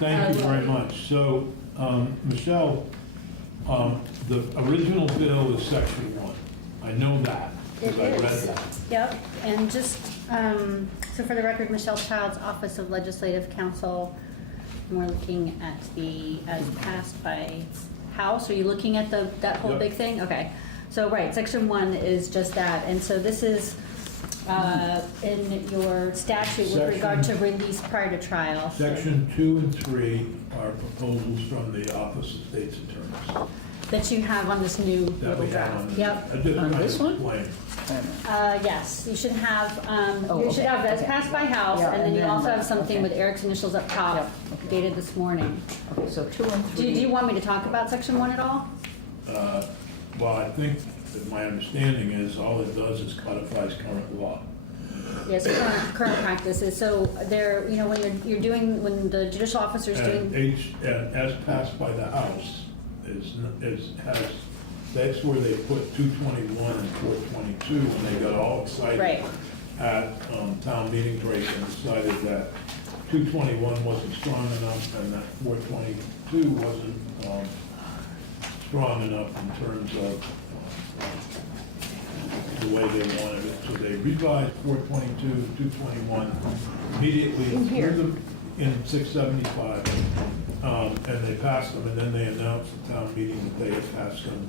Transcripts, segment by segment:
Thank you very much. So, Michelle, the original bill is section 1. I know that, because I read that. Yep, and just, so for the record, Michelle Child's Office of Legislative Counsel, and we're looking at the, as passed by House. Are you looking at that whole Yep. big thing? Okay. So, right, section 1 is just that, and so this is in your statute with regard to release prior to trial. Section 2 and 3 are proposals from the Office of State's Attorneys. That you have on this new That little we have on draft. this. Yep. I just On trying this to one? explain. Yes, you should have, Oh, you should okay, have that's okay. passed by House, Yeah, and then you also have something okay. with Eric's initials up top, Yep, okay. dated this morning. Okay, so 2 and Do 3. you want me to talk about section 1 at all? Well, I think that my understanding is all it does is codifies current law. Yes, current practices, so there, you know, when you're doing, when the judicial officer's And doing, and as passed by the House, that's where they put 221 and 422, and they got all excited. Right. At town meeting break and decided that 221 wasn't strong enough and that 422 wasn't strong enough in terms of the way they wanted it. So they revised 422, 221 immediately In here. through them in 675, and they passed them, and then they announced at town meeting that they had passed them.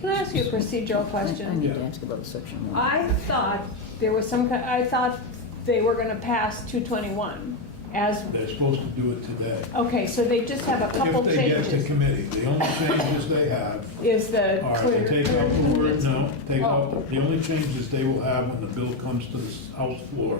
Can I ask you a procedural I question? need to Yeah. ask about section 1. I thought there was some, I thought they were gonna pass 221 as, They're supposed to do it today. okay, so they just have a couple If they get to changes. committee, the only changes they have Is the are clear. to take clear out the word, convincing. no, take Oh. out, the only changes they will have when the bill comes to the House floor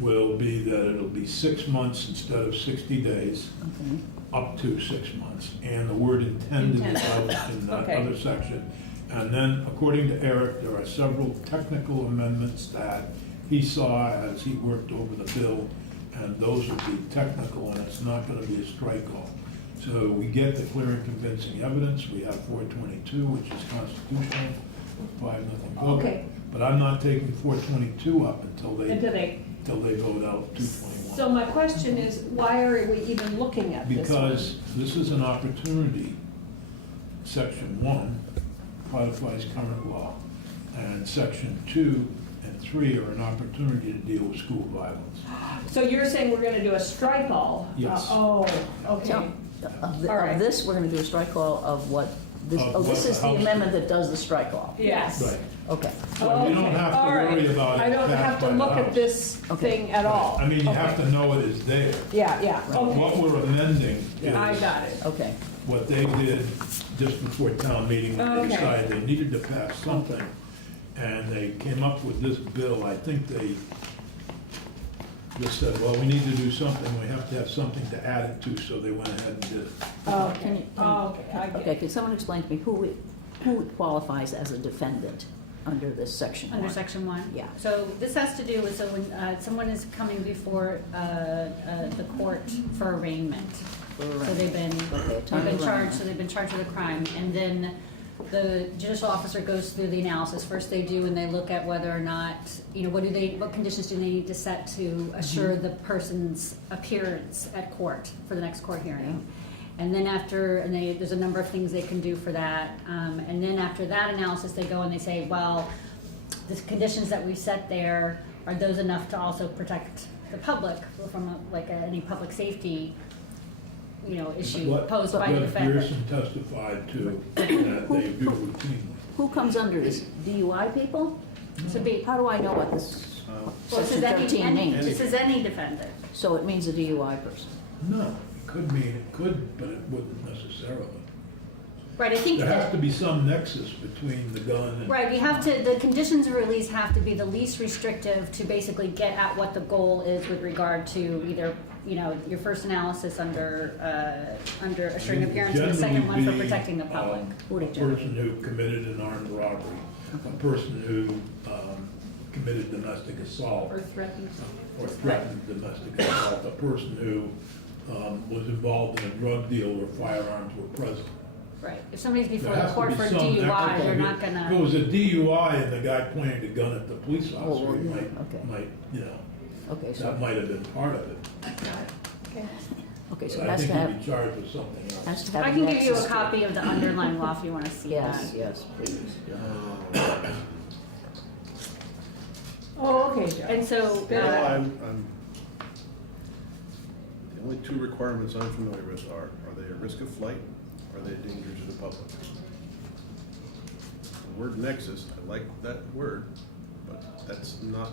will be that it'll be 6 months instead of 60 days, Okay. up to 6 months. And the word intended is out in that Okay. other section. And then, according to Eric, there are several technical amendments that he saw as he worked over the bill, and those will be technical, and it's not gonna be a strike-off. So we get the clear and convincing evidence, we have 422, which is constitutional, 5-0 vote. Okay. But I'm not taking 422 up until they vote out 221. So my question is, why are we even looking at this one? Because this is an opportunity, section 1 codifies current law, and section 2 and 3 are an opportunity to deal with school violence. So you're saying we're gonna do a strike all? Yes. Oh, So, okay. of All right. this, we're going to do a strike all of what, this, Of oh, this what is the the House amendment did. that does the strike all. Yes. Right. Okay. So you don't Okay, have to all right. worry about it I don't passed have to by the look at House. this Okay. thing at all. I mean, you have Okay. to know it is there. Yeah, yeah, What okay. we're amending I is got it. Okay. what they did just before town meeting, when they Okay. decided they needed to pass something, and they came up with this bill. I think they just said, well, we need to do something, we have to have something to add it to, so they went ahead and did it. Can Okay, you- okay, I get Okay, it. can someone explain to me who qualifies as a defendant under this section 1? under section 1? Yeah. So this has to do with, so when someone is coming before the court for arraignment. So they've been charged, so they've been charged with a crime, and then the judicial officer goes through the analysis. First they do, and they look at whether or not, you know, what conditions do they need to set to assure the person's appearance at court for the next court hearing. And then there's a number of things they can do for that. And then after that analysis, they go and they say, well, the conditions that we set there, are those enough to also protect the public from any public safety, you know, issue What posed by the Judge defendant? Pearson testified to that they do routinely. Who comes under this? DUI people? To be, How do I know what this well, this section is 13 means? this is any defendant. So it means a DUI person. No, it could mean, it could, but it wouldn't necessarily. Right, I think There has that, to be some nexus between the gun and. right, the conditions of release have to be the least restrictive to basically get at what the goal is with regard to either, you know, your first analysis under assuring appearance, and the second one for Generally be, protecting the public. Would A it generally- person who committed an armed robbery, a person who committed domestic assault, Or threatened. or threatened domestic assault, a person who was involved in a drug deal where firearms were present. Right, if somebody's before There the has to court be for some DUI, nexus. they're not If it gonna, was a DUI and the guy pointing a gun at the police Oh, officer, yeah, he okay. might, you know, Okay, so, that might have been part of it. Okay. Okay, so But it I has to think he'd have, be charged with something has else. to have. I can give you a nexus to- copy of the underlying law if you wanna see that. Yes, yes, please. Oh, okay, Joe. And so, Well, I'm, the only two requirements I'm familiar with are they a risk of flight? Are they a danger to the public? The word nexus, I like that word, but that's not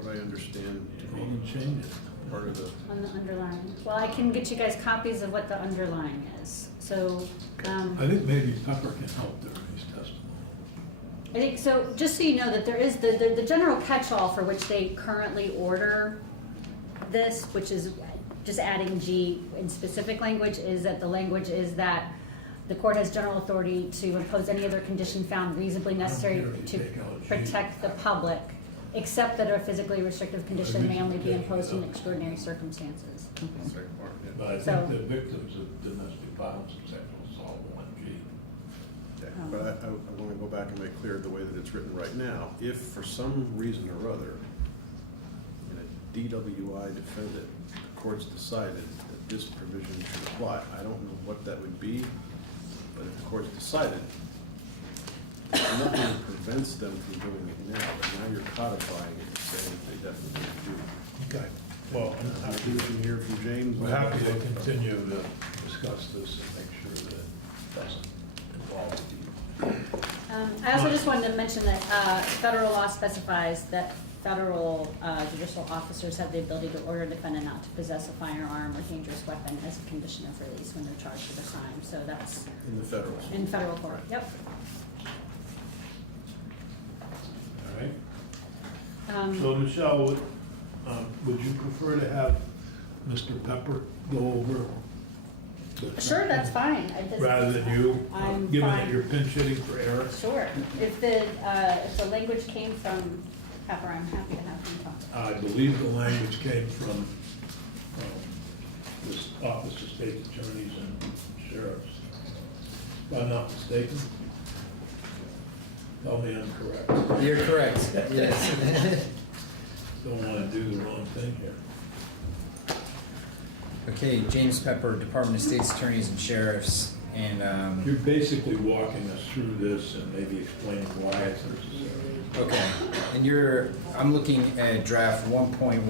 what I understand to You can be change it. part of the, on the underlying, well, I can get you guys copies of what the underlying is, so, I think maybe Pepper can help during his testimony. I think, so, just so you know that there is the general catch-all for which they currently order this, which is just adding G in specific language, is that the language is that the court has general authority to impose any other condition found reasonably necessary care if to you take out G. protect the public, except that a physically restrictive condition may only be imposed in extraordinary circumstances. second part, yeah. But I So- think the victims of domestic violence and sexual assault are 1G. Okay, but I want to go back and make clear the way that it's written right now. If for some reason or other, in a DWI defendant, the court's decided that this provision should apply, I don't know what that would be, but if the court's decided, nothing prevents them from doing it now, but now you're codifying it and saying that they definitely do. Okay. Well, I'm After happy, we hear from James. we're happy to continue to discuss this and make sure that it doesn't involve you. I also just wanted to mention that federal law specifies that federal judicial officers have the ability to order a defendant not to possess a firearm or dangerous weapon as a condition of release when they're charged with a crime. So that's In the federal. in federal court. Yep. All right. So Michelle, would you prefer to have Mr. Pepper go over? the- Sure, that's fine. Rather than you, I'm given that fine. you're pinch hitting for Eric? Sure. If the language came from Pepper, I'm happy to have him talk. I believe the language came from this Office of State Attorneys and Sheriffs. If I'm not mistaken. Tell me I'm correct. You're correct, yes. Don't want to do the wrong thing here. Okay, James Pepper, Department of State's Attorneys and Sheriffs, and, You're basically walking us through this and maybe explaining why it's necessary. okay, and I'm looking at draft 1.1,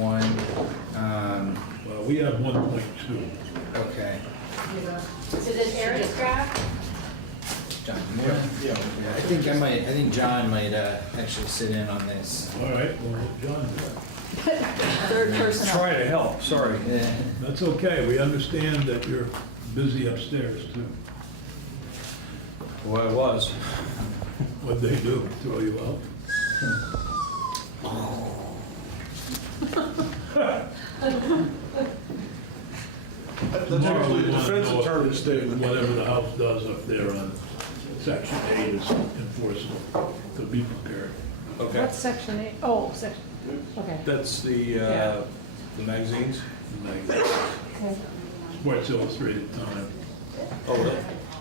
Well, we have 1.2. okay. Is it Eric's draft? John, you want- Yeah. Yeah, I think John might actually sit in on this. All right, well, John, Third person. Try to help, sorry. Yeah. that's okay. We understand that you're busy upstairs too. Well, I was. What'd they do? Throw you out? That's Tomorrow actually we the wanna defense know if attorney's statement. Whatever the House does up there on Section 8 is enforceable, to be prepared. Okay, What's section 8? Oh, section, okay. that's Yeah. the magazines? Okay. Sports Illustrated Time. Oh, really?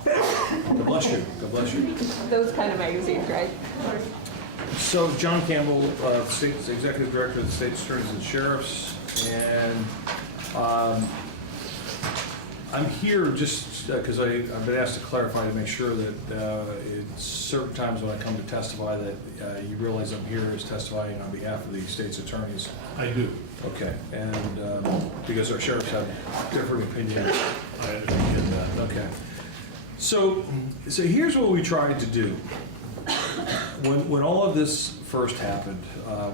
God bless you, God bless you. Those kind of magazines, right? So John Campbell, State's Executive Director of the State's Attorneys and Sheriffs, and I'm here just because I've been asked to clarify to make sure that at certain times when I come to testify that you realize I'm here as testifying on behalf of the state's attorneys. I do. Okay, and because our sheriffs have different opinions. I understand that. Okay. So here's what we tried to do. When all of this first happened,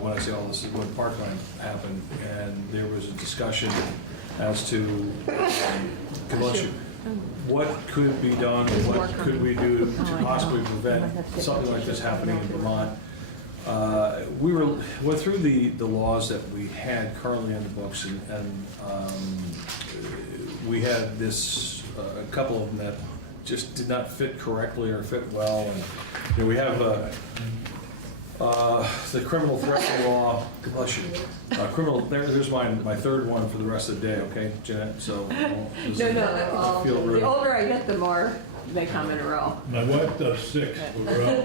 when I say all this, when Parkland happened, and there was a discussion as to, God bless you, what could be done, what could we do to possibly prevent something like this happening in Vermont. We went through the laws that we had currently in the books, and we had a couple of them that just did not fit correctly or fit well. And we have the criminal threat law. God bless you. There's my third one for the rest of the day. Okay, Jeanette. So feel rude. The older I get, the more they come in a row. My wife does 6, we're out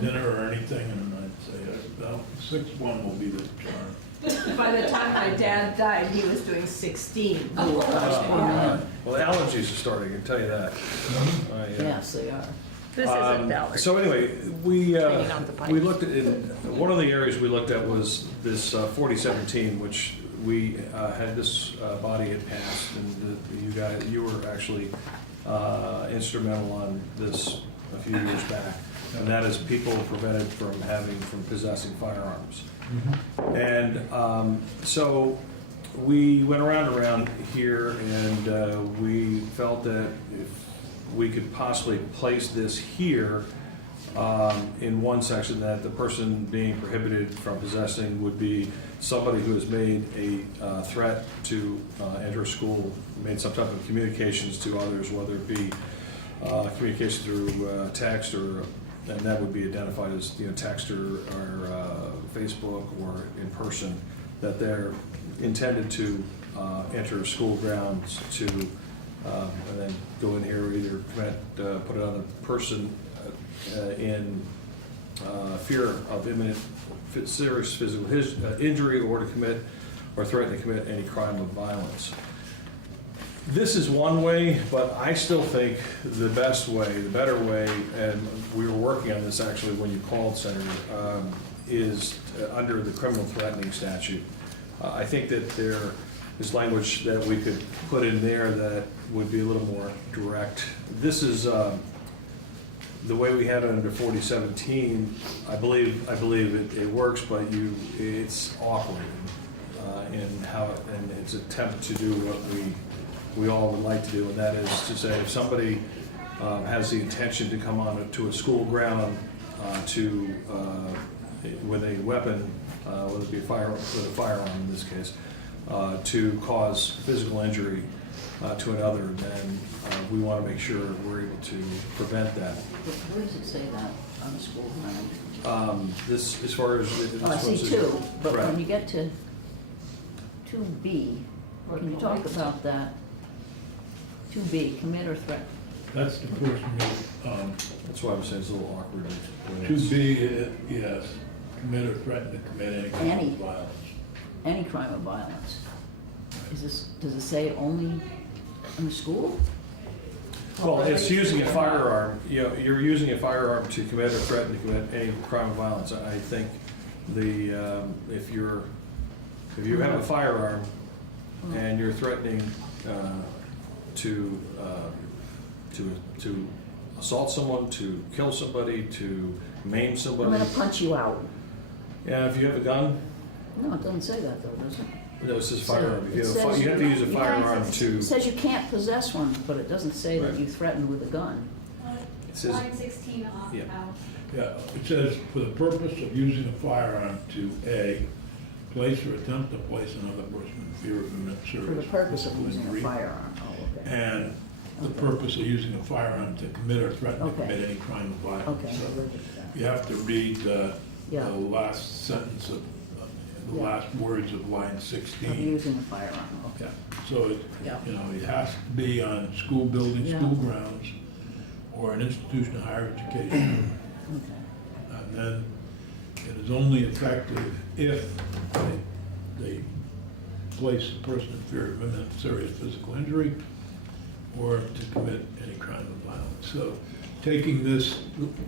to dinner or anything, and I'd say, well, 6th one will be the charm. By the time my dad died, he was doing 16. Oh, Yeah. Well, allergies are starting, I can tell you that. yes, they are. This isn't Ballard. So anyway, we out the pipes. looked at, one of the areas we looked at was this 4017, which we had this body had passed, and you were actually instrumental on this a few years back, and that is people prevented from possessing firearms. And so we went around here, and we felt that if we could possibly place this here in one section, that the person being prohibited from possessing would be somebody who has made a threat to enter a school, made some type of communications to others, whether it be communication through text, or and that would be identified as text or Facebook or in person, that they're intended to enter school grounds to and then go in here, either put another person in fear of imminent serious physical injury, or to commit or threaten to commit any crime of violence. This is one way, but I still think the best way, the better way, and we were working on this actually when you called, Senator, is under the criminal threatening statute. I think that there is language that we could put in there that would be a little more direct. This is the way we had it under 4017. I believe it works, but it's awkward in how and its attempt to do what we all would like to do, and that is to say, if somebody has the intention to come on to a school ground with a weapon, whether it be a firearm in this case, to cause physical injury to another, then we want to make sure we're able to prevent that. Where does it say that on the school ground? This, as far as Oh, I see two, but Right. when you get to 2B, can you talk about that? 2B, commit or threaten. That's the person who, That's why I'm saying it's a little awkward. to be, yes, commit or threaten to commit any kind Any. of violence. Any crime of violence. Does it say only in the school? Well, it's using a firearm, you're using a firearm to commit or threaten to commit any crime of violence. I think if you have a firearm and you're threatening to assault someone, to kill somebody, to maim I'm somebody. gonna punch you out. Yeah, if you have a gun, No, it doesn't say that though, does it? no, it says firearm. If you It have says you have to use a you- firearm to, It says you can't possess one, but it doesn't say that Right. you threaten with a gun. it says, Line 16 off Yeah. out. Yeah, it says, for the purpose of using a firearm to A, place or attempt to place another person in fear of imminent serious For the purpose of physical using a injury, firearm, oh, okay. and the purpose of using a firearm to commit or threaten to Okay. commit any crime of violence. Okay, So I'll look at that. you have to read the Yeah. last sentence of, the Yeah. last words of line Of 16. using a firearm, okay. So it, Yeah. it has to be on school buildings, Yeah. school grounds, or an institution of higher education. Okay. And then it is only effective if they place the person in fear of imminent serious physical injury or to commit any crime of violence. So taking this,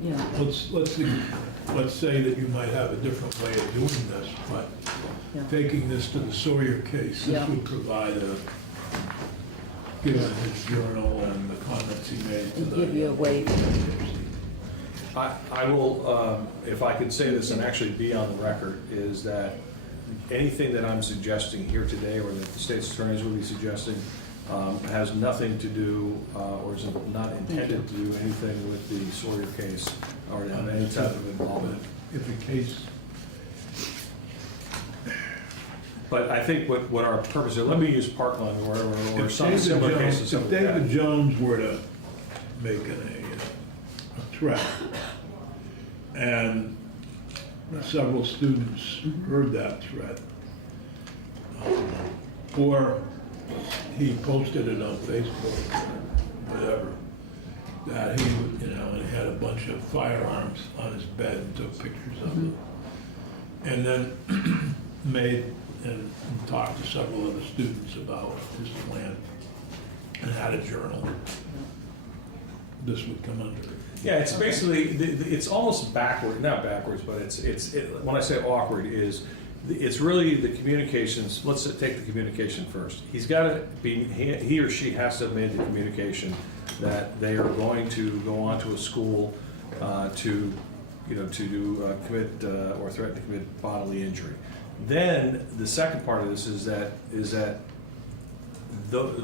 Yeah. let's say that you might have a different way of doing this, but Yeah. taking this to the Sawyer case, Yeah. this would provide given his journal and the comments he made to And the. give you a way. I will, if I could say this and actually be on the record, is that anything that I'm suggesting here today, or that the state's attorneys will be suggesting, has nothing to do, or is not intended to do anything with the Sawyer case, or to have any type of involvement. If a case, But I think what our purpose is, let me use Parkland or wherever, or if some David similar Jones, cases. if something like David that. Jones were to make a threat, and several students heard that threat, or he posted it on Facebook, or whatever, that he, and he had a bunch of firearms on his bed and took pictures of them. And then made and talked to several other students about his plan and had a journal. This would come under it. Yeah, it's basically, it's almost backward, not backwards, but when I say awkward is, it's really the communications, let's take the communication first. He's got to be, he or she has to have made the communication that they are going to go on to a school to commit or threaten to commit bodily injury. Then the second part of this is that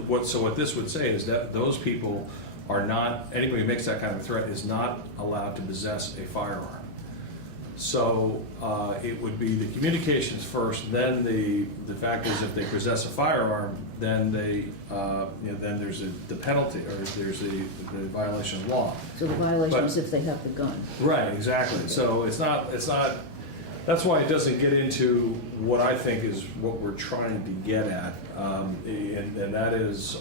what this would say is that those people are not, anybody who makes that kind of a threat is not allowed to possess a firearm. So it would be the communications first, then the fact is if they possess a firearm, then they, then there's the penalty, or there's the violation of law. So the violation But- is if they have the gun. Right, exactly. So it's not, that's why it doesn't get into what I think is what we're trying to get at. And that is,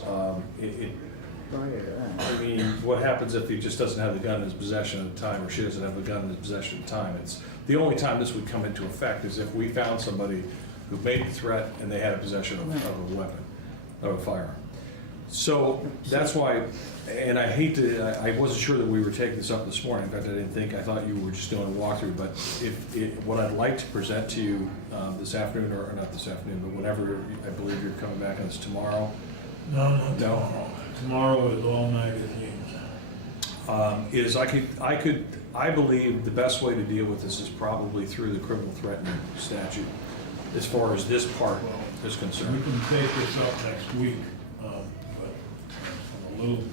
Prior to that. I mean, what happens if he just doesn't have the gun in his possession at the time, or she doesn't have the gun in his possession at the time? It's, the only time this would come into effect is if we found somebody who made the threat and they had a possession of a weapon, of a firearm. So that's why, and I hate to, I wasn't sure that we were taking this up this morning. In fact, I thought you were just doing a walkthrough, but what I'd like to present to you this afternoon, or not this afternoon, but whenever, I believe you're coming back on this tomorrow. No, not tomorrow. Tomorrow is all magazines. I believe the best way to deal with this is probably through the criminal threatening statute, as far as this part is We concerned. can take this up next week, but I'm a little,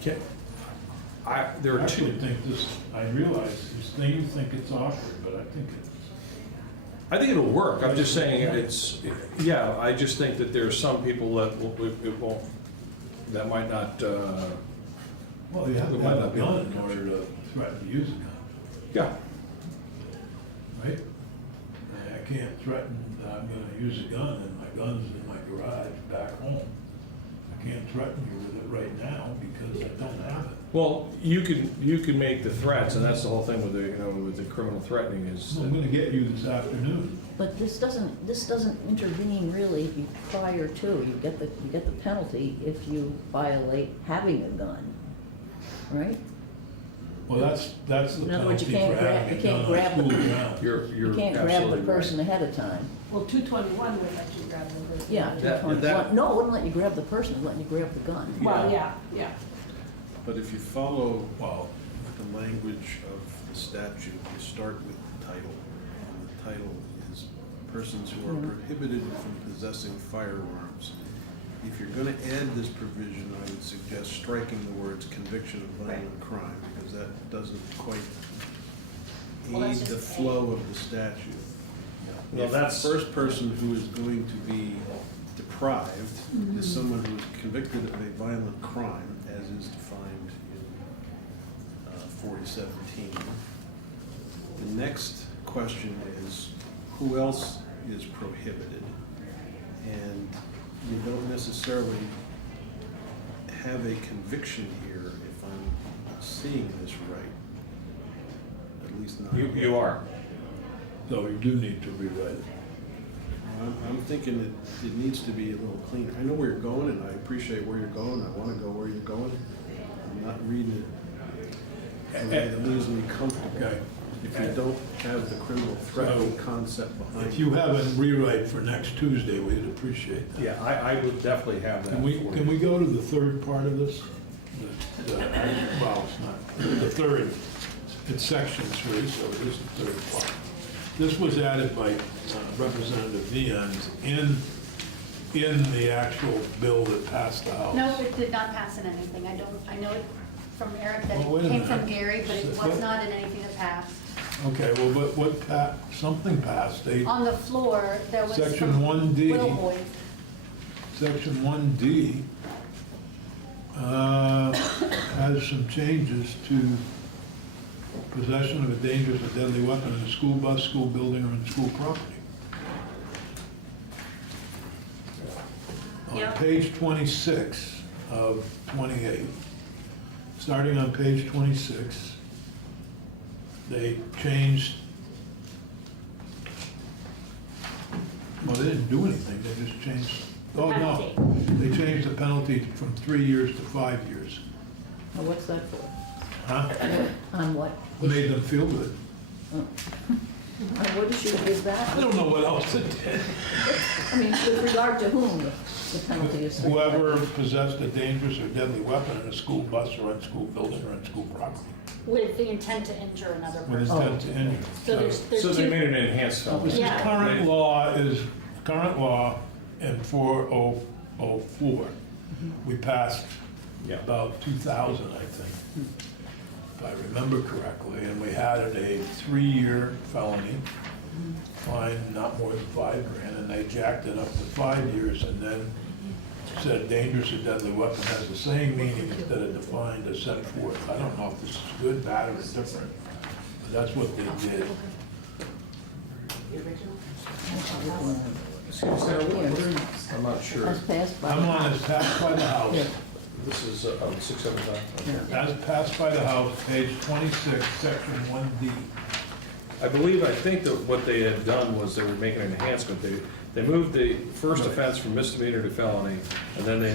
Okay. There I are actually two, think this, I realize this thing, you think it's awkward, but I think it's, I think it'll work. I'm just saying yeah, I just think that there are some people that that might not, well, you have It to might have not a be gun under in order to threaten to use a gun, yeah. right? And I can't threaten that I'm gonna use a gun and my gun's in my garage back home. I can't threaten you with it right now because I don't have it. Well, you can make the threats, and that's the whole thing with the criminal threatening is. I'm gonna get you this afternoon. But this doesn't intervene really prior to, you get the penalty if you violate having a gun, right? Well, that's the In other words, penalty you for can't grab- having you a can't gun on grab the- school grounds. You're You can't grab the absolutely right. person ahead of time. Well, 221 would let you grab the person. Yeah, That- 221. No, it wouldn't let you grab the person, it let you grab the gun. Well, yeah. But if you follow Well, the language of the statute, you start with the title. And the title is persons who are prohibited from possessing firearms. If you're gonna add this provision, I would suggest striking the words conviction of violent crime, because that doesn't quite Well, aid that's the just flow of the statute. Well, If that's- the first person who is going to be deprived is someone who is convicted of a violent crime, as is defined in 4017. The next question is, who else is prohibited? And you don't necessarily have a conviction here, if I'm seeing this right. At least not. You are. so you do need to rewrite it. I'm thinking it needs to be a little cleaner. I know where you're going, and I appreciate where you're going. I want to go where you're going. I'm not reading it in a way that leaves me comfortable. Okay. If you don't have the criminal threat concept behind it. If you have a rewrite for next Tuesday, we'd appreciate that. Yeah, I would definitely have that. Can we go to the third part of this? Well, it's not, the third, it's section 3, so it is the third part. This was added by Representative Vians in the actual bill that passed the House. No, it did not pass in anything. I know it from Eric that Well, wait it a came from minute. Gary, but it was not in anything that passed. Okay, well, but something passed, On the floor, there was Section from 1D. Will Boyd. Section 1D has some changes to possession of a dangerous or deadly weapon in a school bus, school building, or in school property. On Yep. page 26 of 28, starting on page 26, they changed, well, they didn't do anything, they just changed, oh, no. Penalty. They changed the penalty from 3 years to 5 years. Now, what's that for? Huh? On what? Made them feel good. On what issue is I that? don't know what else it did. I mean, with regard to whom the penalty is. Whoever possessed a dangerous or deadly weapon in a school bus or on school building or on school property With the intent to injure another with person. intent to injure. So there's So they two, made an enhanced felony. This is Yeah. current law in 4004. We passed Yeah. about 2000, I think, if I remember correctly, and we had it a 3-year felony, fine not more than $5,000, and they jacked it up to 5 years, and then said dangerous or deadly weapon has the same meaning instead of defined as set forth. I don't know if this is good, bad, or different, but that's what they did. Excuse me, Sarah, I'm not sure. As passed by. I'm on as passed by the House. Yeah. This is 675. Yeah. As passed by the House, page 26, section 1D. I think that what they had done was they were making an enhancement. They moved the first offense from misdemeanor to felony, and then they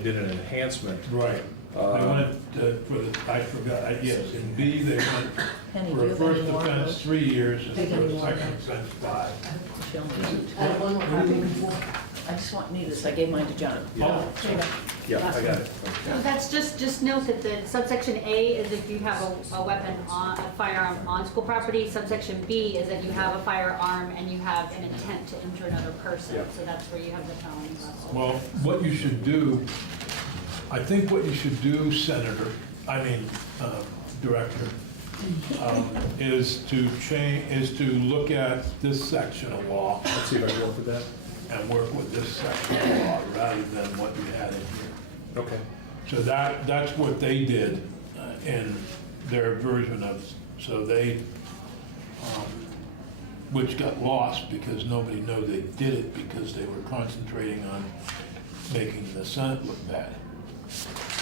did an enhancement. Right. They went I forgot, yes, in B, they went Penny, for do a you have first any more of offense, those? 3 years, and Take for any a more of second those? offense, 5. Michelle, I just need this, I gave mine to John. Oh, Yeah, I got it. so that's just note that the subsection A is if you have a weapon a firearm on school property. Subsection B is if you have a firearm and you have an intent to injure another person. Yeah. So that's where you have the felony level. well, what you should do, I think what you should do, Director, is to look at this section of law Let's see if I can work with that. and work with this section of law rather than what you had in here. Okay. So that's what they did in their version of, so they, which got lost because nobody knew they did it because they were concentrating on making the Senate look bad.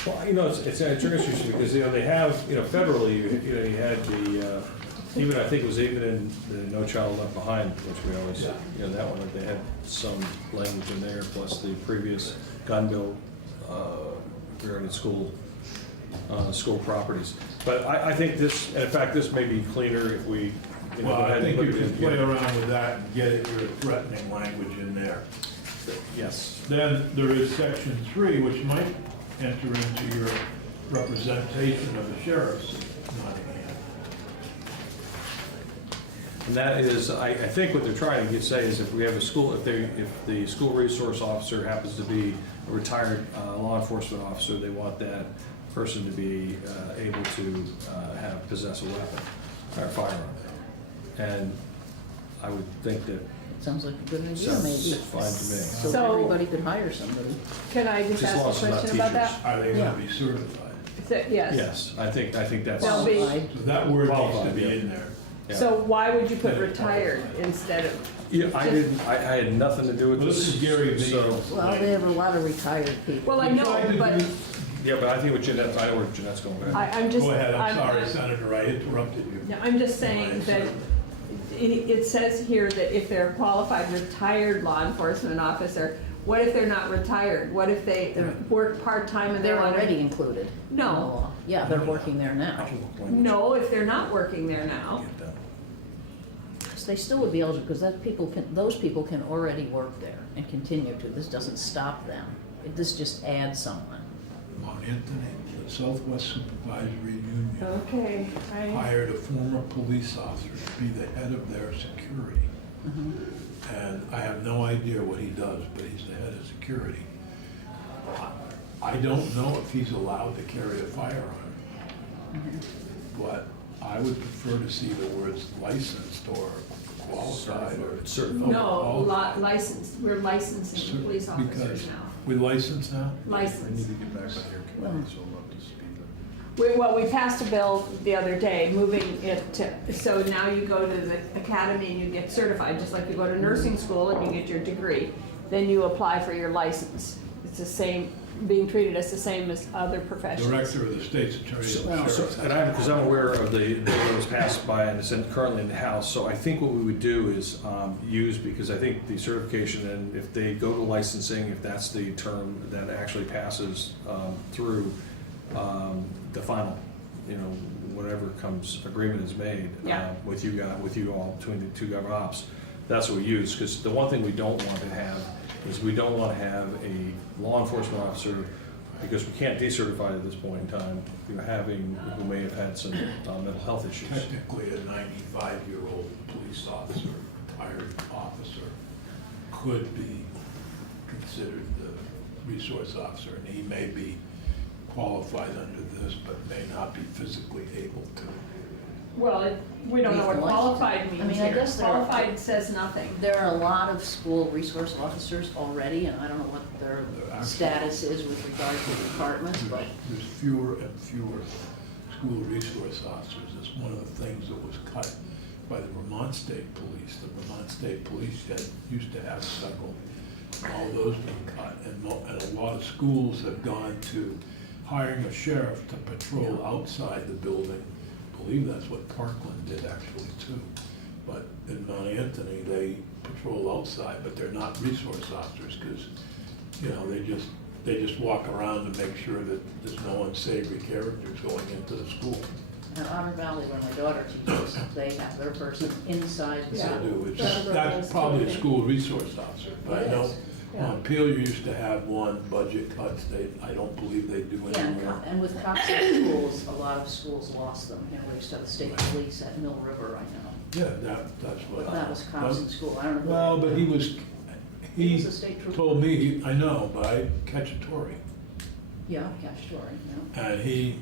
Well, it's interesting because, they have, federally, you had the, even, I think it was even in the No Child Left Behind, which we always, Yeah. that one, they had some language in there, plus the previous gun bill regarding school properties. But I think this, and in fact, this may be cleaner if we, go Well, I ahead and think look you at can it. play around with that and get it, your threatening language in there. Yes. Then there is section 3, which might enter into your representation of the sheriff's Nottingham. And that is, I think what they're trying to say is if we have a school, if the school resource officer happens to be a retired law enforcement officer, they want that person to be able to possess a weapon or firearm. And I would think that Sounds like a good idea, sounds maybe. fine to me. So So- everybody could hire somebody. Can I just Just ask lost a about question about teachers. that? Are they Yeah. gonna be certified? Yes. Yes, I think that's. They'll be- Qualified. So that word needs to Qualified, be yeah. in there. Yeah. So why would you put retired instead of? Yeah, I had nothing to do with Well, this. this is Gary so- Vayner's Well, they have a lot of retired people. Well, I We know, tried to but do- Yeah, but I think what Jeanette, I know where Jeanette's going with that. I'm just. Go ahead, I'm sorry, Senator, I interrupted you. No, I'm just saying that it says here that if they're a qualified retired law enforcement officer, what if they're not retired? What if they work part-time and They're they're already included. in the No. law. Yeah, they're working there now. No, if they're not working there now. So they still would be eligible, because those people can already work there and continue to. This doesn't stop them. This just adds someone. Mount Anthony, the Southwest Supervisory Union Okay, hired a former police officer to be the head of their security. And I have no idea what he does, but he's the head of security. I don't know if he's allowed to carry a firearm, but I would prefer to see the words licensed or qualified or Certified. no, licensed, we're licensing police officers Because now. we license now? I need Licensed. to get back on your committee, so I'm up to speed. We passed a bill the other day, moving it to, so now you go to the academy and you get certified, just like you go to nursing school and you get your degree. Then you apply for your license. It's the same being treated as the same as other professions. Director of the state's attorney. And because I'm aware of the bill that was passed by and it's currently in the House, so I think what we would do is use, because I think the certification, and if they go to licensing, if that's the term that actually passes through the final, whatever agreement is made Yeah. with you all, between the two government ops, that's what we use. Because the one thing we don't want to have is we don't want to have a law enforcement officer, because we can't decertify at this point in time, who may have had some mental health issues. Technically, a 95-year-old police officer, retired officer, could be considered the resource officer, and he may be qualified under this, but may not be physically able to. Well, we don't know what He's licensed. qualified means I mean, I here. guess there are- Qualified says nothing. There are a lot of school resource officers already, and I don't know what their status is with regard to departments, but There's fewer and fewer school resource officers. It's one of the things that was cut by the Vermont State Police. The Vermont State Police used to have several. All those been cut, and a lot of schools have gone to hiring a sheriff to patrol outside the building. I believe that's what Parkland did actually too. But in Mount Anthony, they patrol outside, but they're not resource officers, because, they just walk around and make sure that there's no unsavory characters going into the school. at Otter Valley, where my daughter teaches, they have their person inside the They school. do. Yeah. That's probably a school resource officer, but I know Yes. Yeah. Montpelier used to have one, budget cuts, I don't believe they do Yeah, anymore. and with cops in schools, a lot of schools lost them. We used to have the state police at Mill River, I know. Yeah, that's what. That was cops in school, I don't know. Well, but he was a state trooper. told me, I know, but I catch a Tory. Yeah, Cashtory, yeah. And he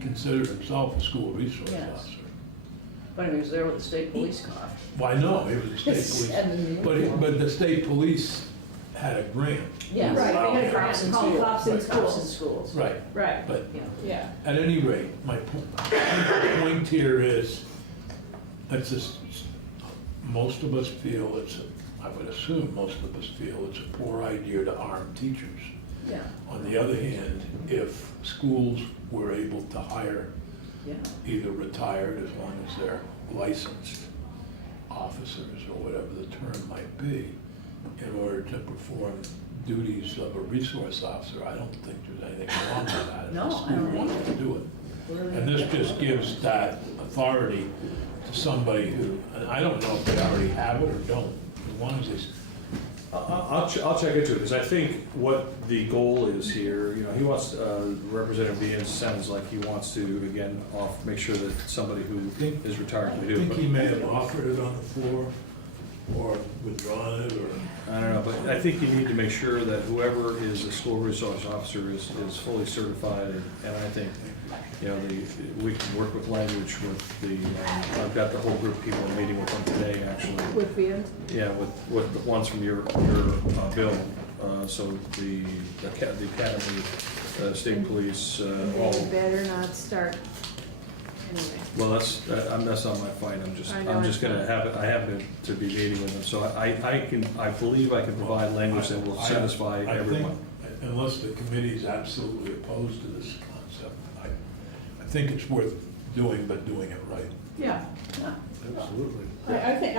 considered himself a school resource Yes. officer. But he was there with the state police car. Well, I know, he was a state And in police, uniform. but the state police had a grant. Yes. Right, they had a Cops grant in called schools. Cops in Cops in Schools. schools. Right, Right, but Yeah. yeah. at any rate, my point here is, most of us feel I would assume most of us feel it's a poor idea to arm teachers. Yeah, On the other hand, if schools were able to hire yeah. either retired, as long as they're licensed officers, or whatever the term might be, in order to perform duties of a resource officer, I don't think there's anything wrong with that. If No, the I school don't wanted either. to do it. Where And this just gives that authority to somebody who, and I don't know if they already have it or don't, as long as they, I'll check into it, because I think what the goal is here, he wants, Representative Beans sounds like he wants to, again, make sure that somebody who is retired I can do it. think but- he may have offered it on the floor, or withdrawn it, or. I don't know, but I think you need to make sure that whoever is a school resource officer is fully certified, and I think, we can work with language with I've got the whole group of people meeting with them today, actually. With being. Yeah, with the ones from your bill, so the academy, state police, all. They better not start, anyway. Well, that's not my fight, I know I'm just it's gonna not. have it, I happen to be meeting with them, so I believe I can provide language that will satisfy I think, everyone. unless the committee's absolutely opposed to this concept, I think it's worth doing, but doing it right. Yeah, Yeah. Absolutely. I think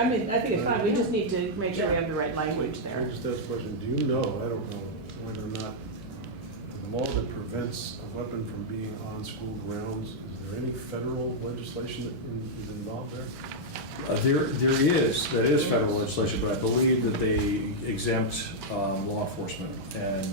it's fine, we just need to make sure we have the right language I there. just asked a question, do you know, I don't know whether or not, the law that prevents a weapon from being on school grounds, is there any federal legislation that is involved there? That is federal legislation, but I believe that they exempt law enforcement, and,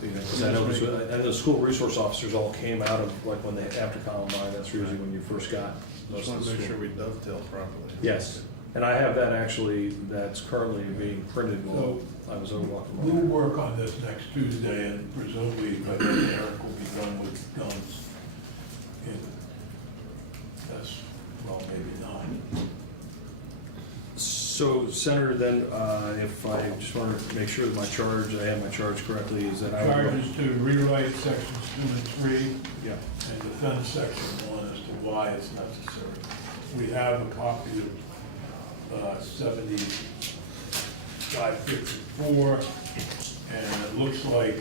because I know the school resource officers all came out of, like, after Columbine, that's usually when you first got most Just of want the to make school. sure we dovetail properly. Yes, and I have that actually, that's currently being printed while I was over walking We'll around. work on this next Tuesday, and presumably, by then Eric will be done with guns. That's, well, maybe not. So, Senator, then, if I just want to make sure that I have my charge correctly, is that I would. Charge is to rewrite sections 2 and 3, Yeah. and defend section 1 as to why it's necessary. We have a copy of 7554, And it looks like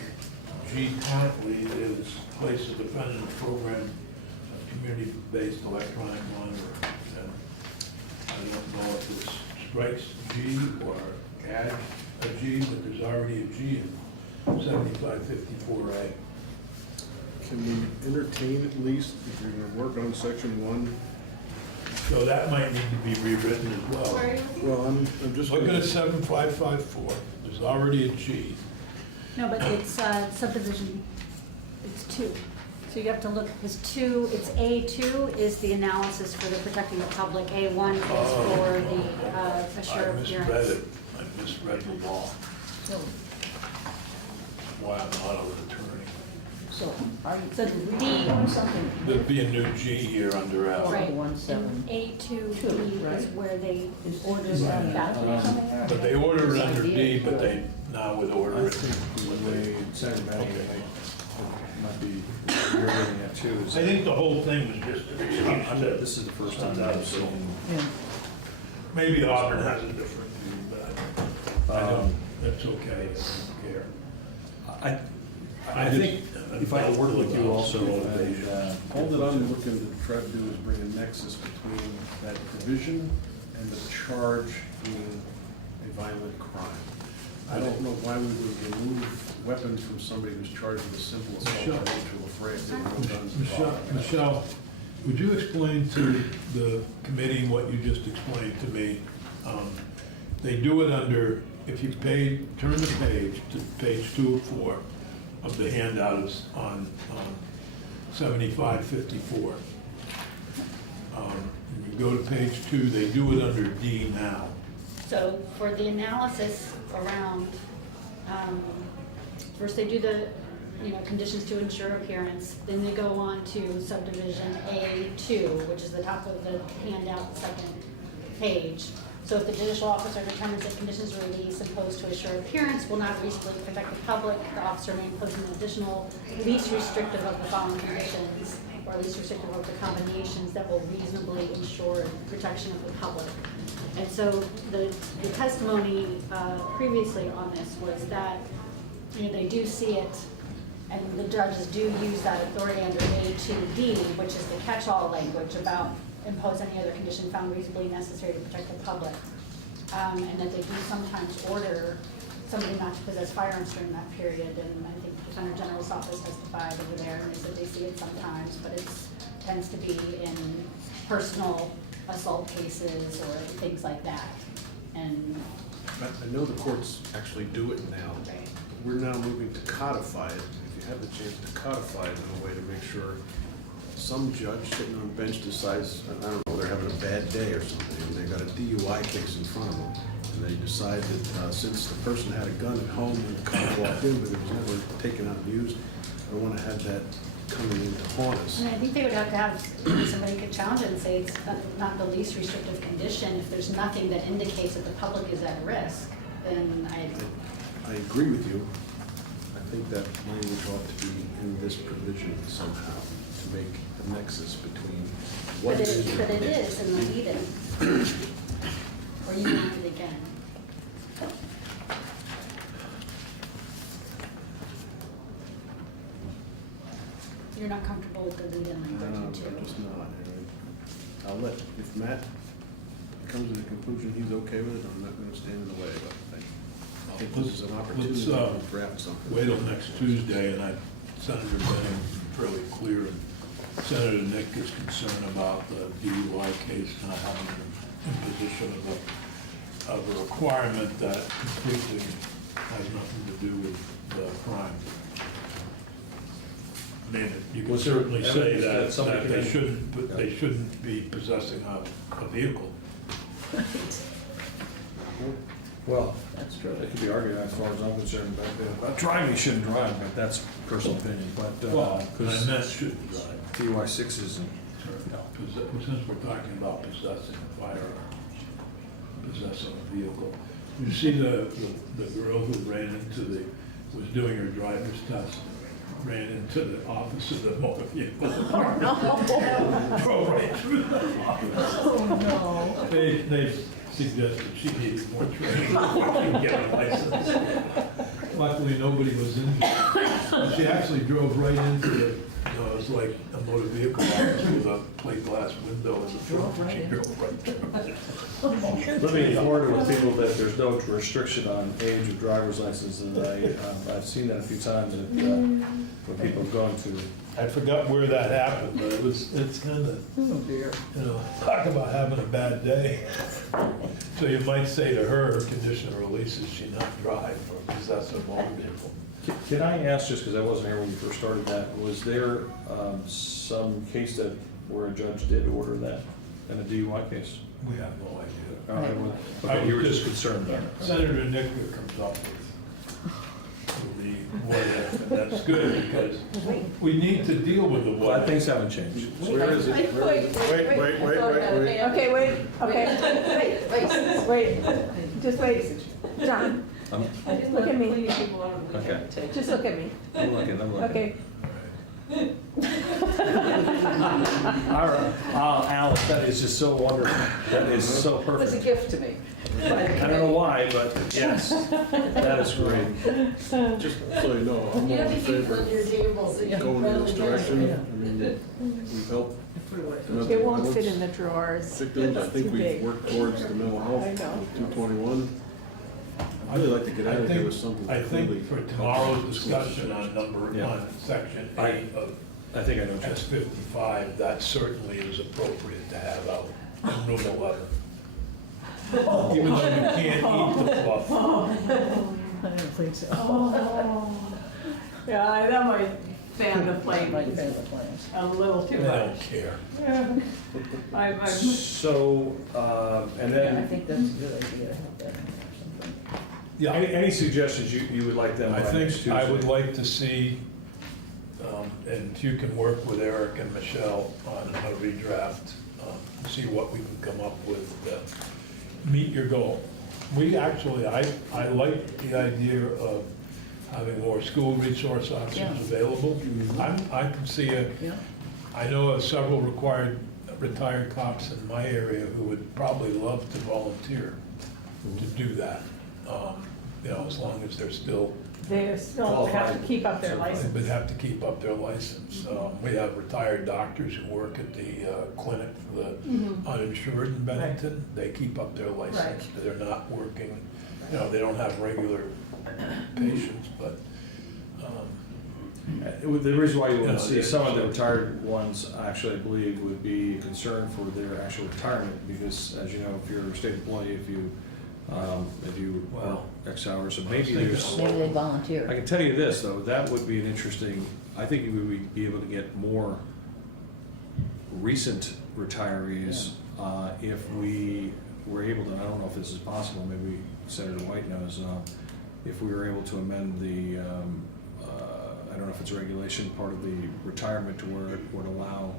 G currently is places a defendant in a program of community-based electronic monitoring. And I don't know if this strikes G or adds a G, but there's already a G in 7554A. Can we entertain at least, if you're gonna work on section 1? So that might need to be rewritten as well. Where are you looking? Well, I'm just. Looking at 7554, there's already a G. No, but it's subdivision, it's 2. So you have to look, because 2, it's A2 is the analysis for the protecting the public, A1 is for the assure I misread appearance. it. I misread the law. So, Why I'm not an attorney. so are you, So did we D- doing something? There'd be a new G here under F. Right, One and seven. A2D right? is where they Is order is the that bathroom. something there? But they order it under This D, idea. but they now would order I it. think the way Senator Manning might be, you're looking at too, is. I think the whole thing was just an excuse to, This is the first time I've seen. Yeah. maybe Auburn has a different view, but I don't, that's okay, I don't care. I think if I could work with you also, and, All that I'm looking to try to do is bring a nexus between that provision and the charge being a violent crime. I don't know why we would remove weapons from somebody who's charged with a simple assault Michelle. or mutual affray if there were no guns Michelle, involved. Michelle, would you explain to the committee what you just explained to me? They do it under, if you turn the page to page 2 of 4 of the handout is on 7554. And you go to page 2, they do it under D now. So for the analysis around, first they do the, conditions to ensure appearance, then they go on to subdivision A2, which is the top of the handout, second page. So if the judicial officer determines that conditions of release imposed to assure appearance will not reasonably protect the public, the officer may impose an additional least restrictive of the following conditions, or least restrictive of the combinations that will reasonably ensure protection of the public. And so the testimony previously on this was that, they do see it, and the judges do use that authority under A2D, which is the catch-all language about impose any other condition found reasonably necessary to protect the public. And that they do sometimes order somebody not to possess firearms during that period, and I think the Defender General's office testified over there, and they said they see it sometimes, but it tends to be in personal assault cases or things like that. And, I know the courts actually do it now. right. We're now moving to codify it. If you have the chance to codify it in a way to make sure some judge sitting on a bench decides, I don't know, they're having a bad day or something, and they've got a DUI case in front of them, and they decide that since the person had a gun at home when the cop walked in, but it was never taken out and used, I don't want to have that coming in to haunt us. And I think they would have to have, somebody could challenge it and say it's not the least restrictive condition. If there's nothing that indicates that the public is at risk, then I agree with you. I think that language ought to be in this provision somehow to make a nexus between what But is. it is in the lead-in. Or you want it again. You're not comfortable with the lead-in I'm language too? just not. I'll let, if Matt comes to the conclusion he's okay with it, I'm not gonna stand in the way, but I think this is an opportunity to draft something. Wait till next Tuesday, and Senator Benning fairly clear, and Senator Nick is concerned about the DUI case not having an imposition of a requirement that completely has nothing to do with the crime. I mean, you can Was there certainly say evidence that that somebody they came- shouldn't, but they shouldn't be possessing a vehicle. Well, That's true. it could be argued as far as I'm concerned, but driving, you shouldn't drive, but that's personal opinion, but, Well, and because that shouldn't drive. DUI 6s and, Since we're talking about possessing a firearm, possessing a vehicle, you see the girl who ran into was doing her driver's test, ran into the office of the motor vehicle department. Drove right through the office. Oh, no. They suggested she needed more training before she could get a license. Luckily, nobody was injured. And she actually drove right into the, it was like a motor vehicle office with a plate glass window in the front. Drove right She in. drove right there. Living in Florida with people that there's no restriction on age of driver's license, and I've seen that a few times, that when people have gone to, I forgot where that happened, but it's kind of, Oh dear. talk about having a bad day. So you might say to her condition of release is she not drive or possess a motor vehicle. can I ask, just because I wasn't here when you first started that, was there some case that where a judge did order that in a DUI case? We have no idea. Okay, you were just concerned about it. Senator Nicker comes up with the what if, and that's good because we need to deal with the what Well, if. things haven't changed. Where is it? Wait, Wait. Okay, wait, okay, wait, just wait, John, look at me, Okay, just look at me, I'm looking. okay. All right, Alice, that is just so wonderful. That is so It was a perfect. gift to me. I don't know why, but yes, that is great. Just so you know, I'm all in favor of going in this direction. I mean, we've helped It won't fit in the drawers. victims. I It's think too we've big. worked towards the mental health, I know. 221. I'd really like to get out of here with something. I that really think for helps tomorrow's the discussion schools. on section 8 of I think I know. S55, that certainly is appropriate to have out in Rule 11. Even though you can't eat the fluff. I don't think so. Yeah, that might fan the flame Might fan the flames. a little too They much. don't care. I'm, So, and Yeah, I then, think that's a good idea to have that in there or something. Yeah, any suggestions you would like them I by next think I would Tuesday? like to see, and you can work with Eric and Michelle on a redraft, see what we can come up with to meet your goal. We actually, I like the idea of having more school resource Yeah. officers available. I can see Yeah. I know of several retired cops in my area who would probably love to volunteer to do that. As long as they're still, they still have to keep up their they license. would have to keep up their license. We have retired doctors who work at the clinic for the uninsured in Bennington. They keep up their license. They're not working, they don't have regular patients, but, The reason why you want Yeah, to see some of the retired ones, actually, I believe, would be concerned for their actual retirement, because as you know, if you're a state employee, if you work Well, X hours, and I was maybe thinking there's, Maybe they I volunteer. can tell you this, though, that would be an interesting, I think we would be able to get more recent retirees, if we were able to, I don't know if this is possible, maybe Senator White knows, if we were able to amend the, I don't know if it's a regulation, part of the retirement to where it would allow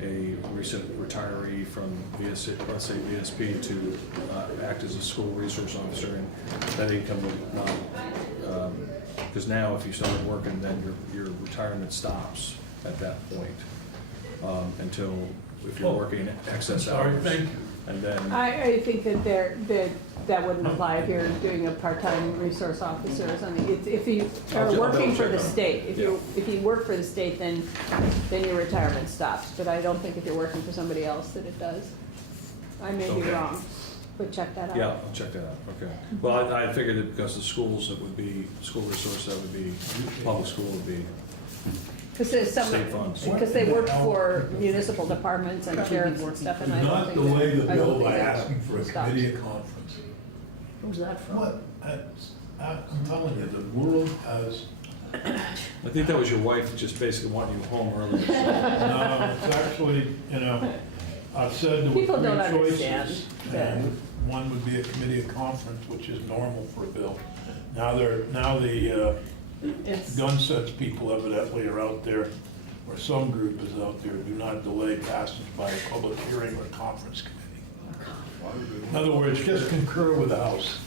a recent retiree from let's say VSP to act as a school resource officer, and that income would not, because now if you started working, then your retirement stops at that point, until, if you're Oh, working excess sorry, hours. thank you. And then, I think that wouldn't apply if you're doing a part-time resource officer or something. If you are working for the state, if you work for the state, then your retirement stops. But I don't think if you're working for somebody else that it does. I may be Okay. wrong, but check that out. yeah, I'll check that out, okay. Well, I figured that because the schools, it would be, school resource, that would be, public school would be Because there's some, state funds. because they work for municipal departments and sheriffs and stuff, and I Do don't not think delay the that- I don't bill think by that asking for a stops. committee of conference. Who's that from? What? I'm telling you, the world has, I think that was your wife just basically wanting you home early. no, it's actually, I've said there People were don't three understand choices. that. And one would be a committee of conference, which is normal for a bill. Now the It's, gun sets people evidently are out there, or some group is out there, do not delay passage by a public hearing or conference committee. In other words, just concur with the House.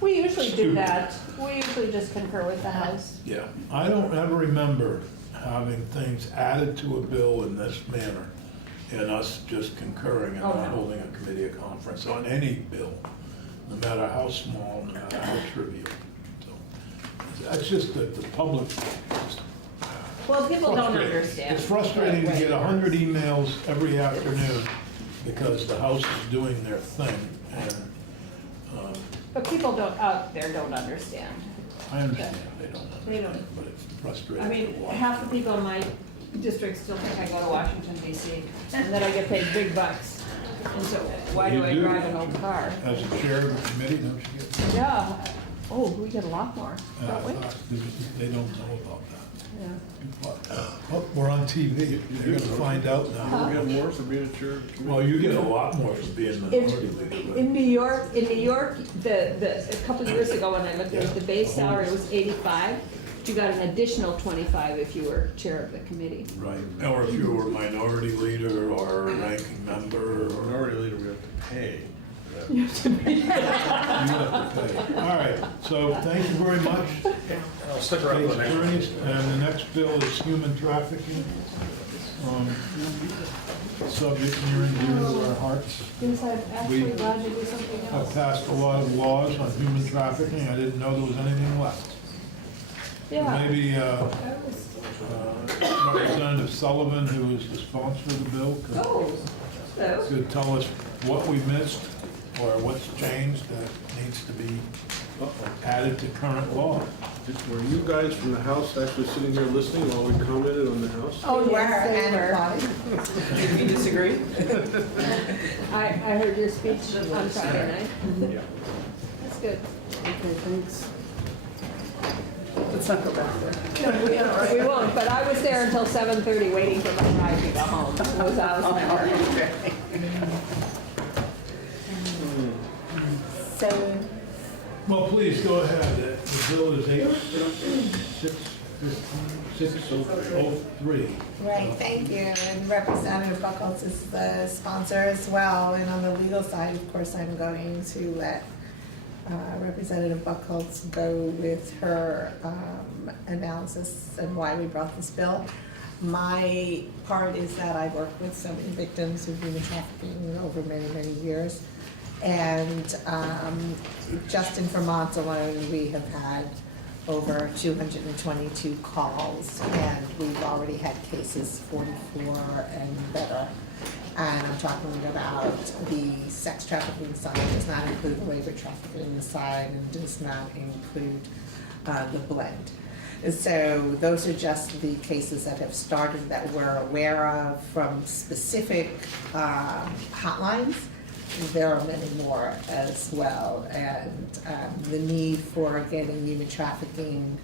we usually do Stupid. that. We usually just concur with the House. Yeah, I don't ever remember having things added to a bill in this manner and us just concurring and Oh, not no. holding a committee of conference on any bill, no matter how small, no matter how trivial. So that's just that the public. Well, people don't frustrating. understand. It's frustrating to get 100 emails every afternoon because the House is doing their thing, and But people out there don't understand. I understand they don't They understand, don't. but it's frustrating. I mean, to watch. half the people in my district still think I go to Washington DC and that I get paid big bucks. And so why do You I drive an old car? As a chair of the committee, don't you get? Yeah. Oh, we get a lot more, don't we? They don't know about that. Yeah. Oh, we're on TV, they're gonna find out You now. get more for being a chair of the committee? Well, you get a lot more for being minority leader. but- In New York, a couple of years ago when I looked at it, the base salary was 85. You got an additional 25 if you were chair of the committee. Right, or if you were minority leader or ranking member, or Minority leader, we have to pay. you have to pay. All right, so thank you very much. I'll stick around for the next one. Attorneys, and the next bill is human trafficking. Subject near and dear to our hearts. Since I'm actually We- glad to do something I've else. passed a lot of laws on human trafficking, I didn't know there was anything left. Yeah. Maybe I was- Representative Sullivan, who is the sponsor of the bill, Oh, so, could tell us what we missed or what's changed that needs to be added to current law. Were you guys from the House actually sitting here listening while we commented on the House? oh, yes, they were. You disagree? I heard your speech on Friday night. Yeah. That's good. Okay, thanks. Let's not go back there. We won't, but I was there until 7:30 waiting for my ride to go home. I was member. So, Well, please go ahead. The bill is H603. Right, thank you. And Representative Buckles is the sponsor as well. And on the legal side, of course, I'm going to let Representative Buckles go with her analysis and why we brought this bill. My part is that I work with so many victims of human trafficking over many, many years. And just in Vermont alone, we have had over 222 calls, and we've already had cases 44 and better. And I'm talking about the sex trafficking side, does not include the labor trafficking side, and does not include the blend. So those are just the cases that have started that we're aware of from specific hotlines. There are many more as well, and the need for getting human trafficking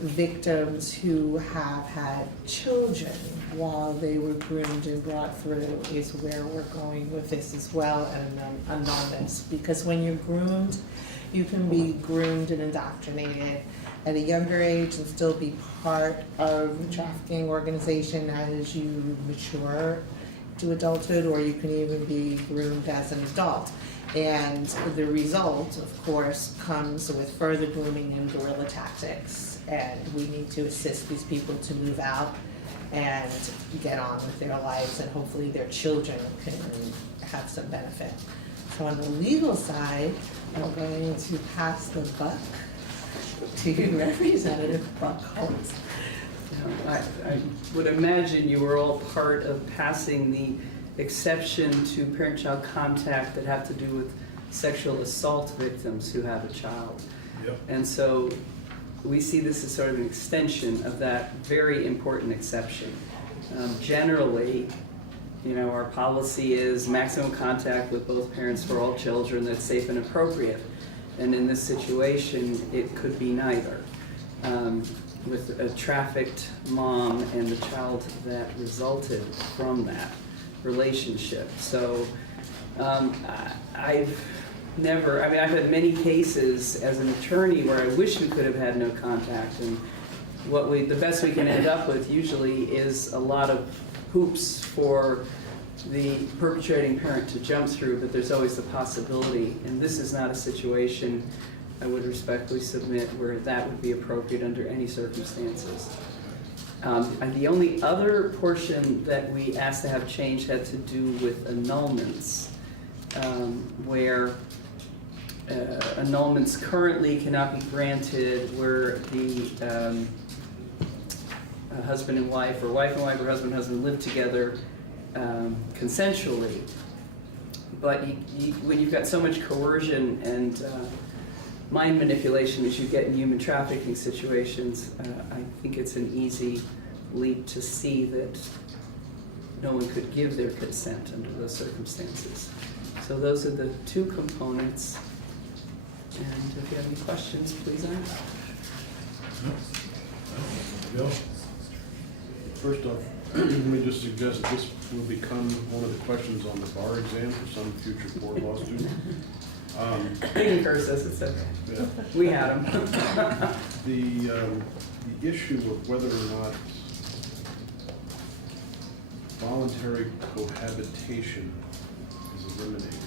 victims who have had children while they were groomed and brought through is where we're going with this as well, and anonymous, because when you're groomed, you can be groomed and indoctrinated at a younger age and still be part of the trafficking organization as you mature to adulthood, or you can even be groomed as an adult. And the result, of course, comes with further grooming and guerrilla tactics. And we need to assist these people to move out and get on with their lives, and hopefully their children can have some benefit. So on the legal side, I'm going to pass the buck to Representative Buckles. I would imagine you were all part of passing the exception to parent-child contact that have to do with sexual assault victims who have a child. Yep. And so we see this as sort of an extension of that very important exception. Generally, you know, our policy is maximum contact with both parents for all children that's safe and appropriate. And in this situation, it could be neither. With a trafficked mom and the child that resulted from that relationship. So I've had many cases as an attorney where I wish we could have had no contact, and the best we can end up with usually is a lot of hoops for the perpetrating parent to jump through, but there's always the possibility, and this is not a situation I would respectfully submit where that would be appropriate under any circumstances. And the only other portion that we asked to have changed had to do with annulments, where annulments currently cannot be granted where the husband and wife, or wife and wife, or husband and husband live together consensually. But when you've got so much coercion and mind manipulation as you get in human trafficking situations, I think it's an easy leap to see that no one could give their consent under those circumstances. So those are the two components. And if you have any questions, please ask. Bill? First off, let me just suggest that this will become one of the questions on the bar exam for some future board law student. They can curse us, it's okay. Yeah. We had them. The issue of whether or not voluntary cohabitation is eliminated,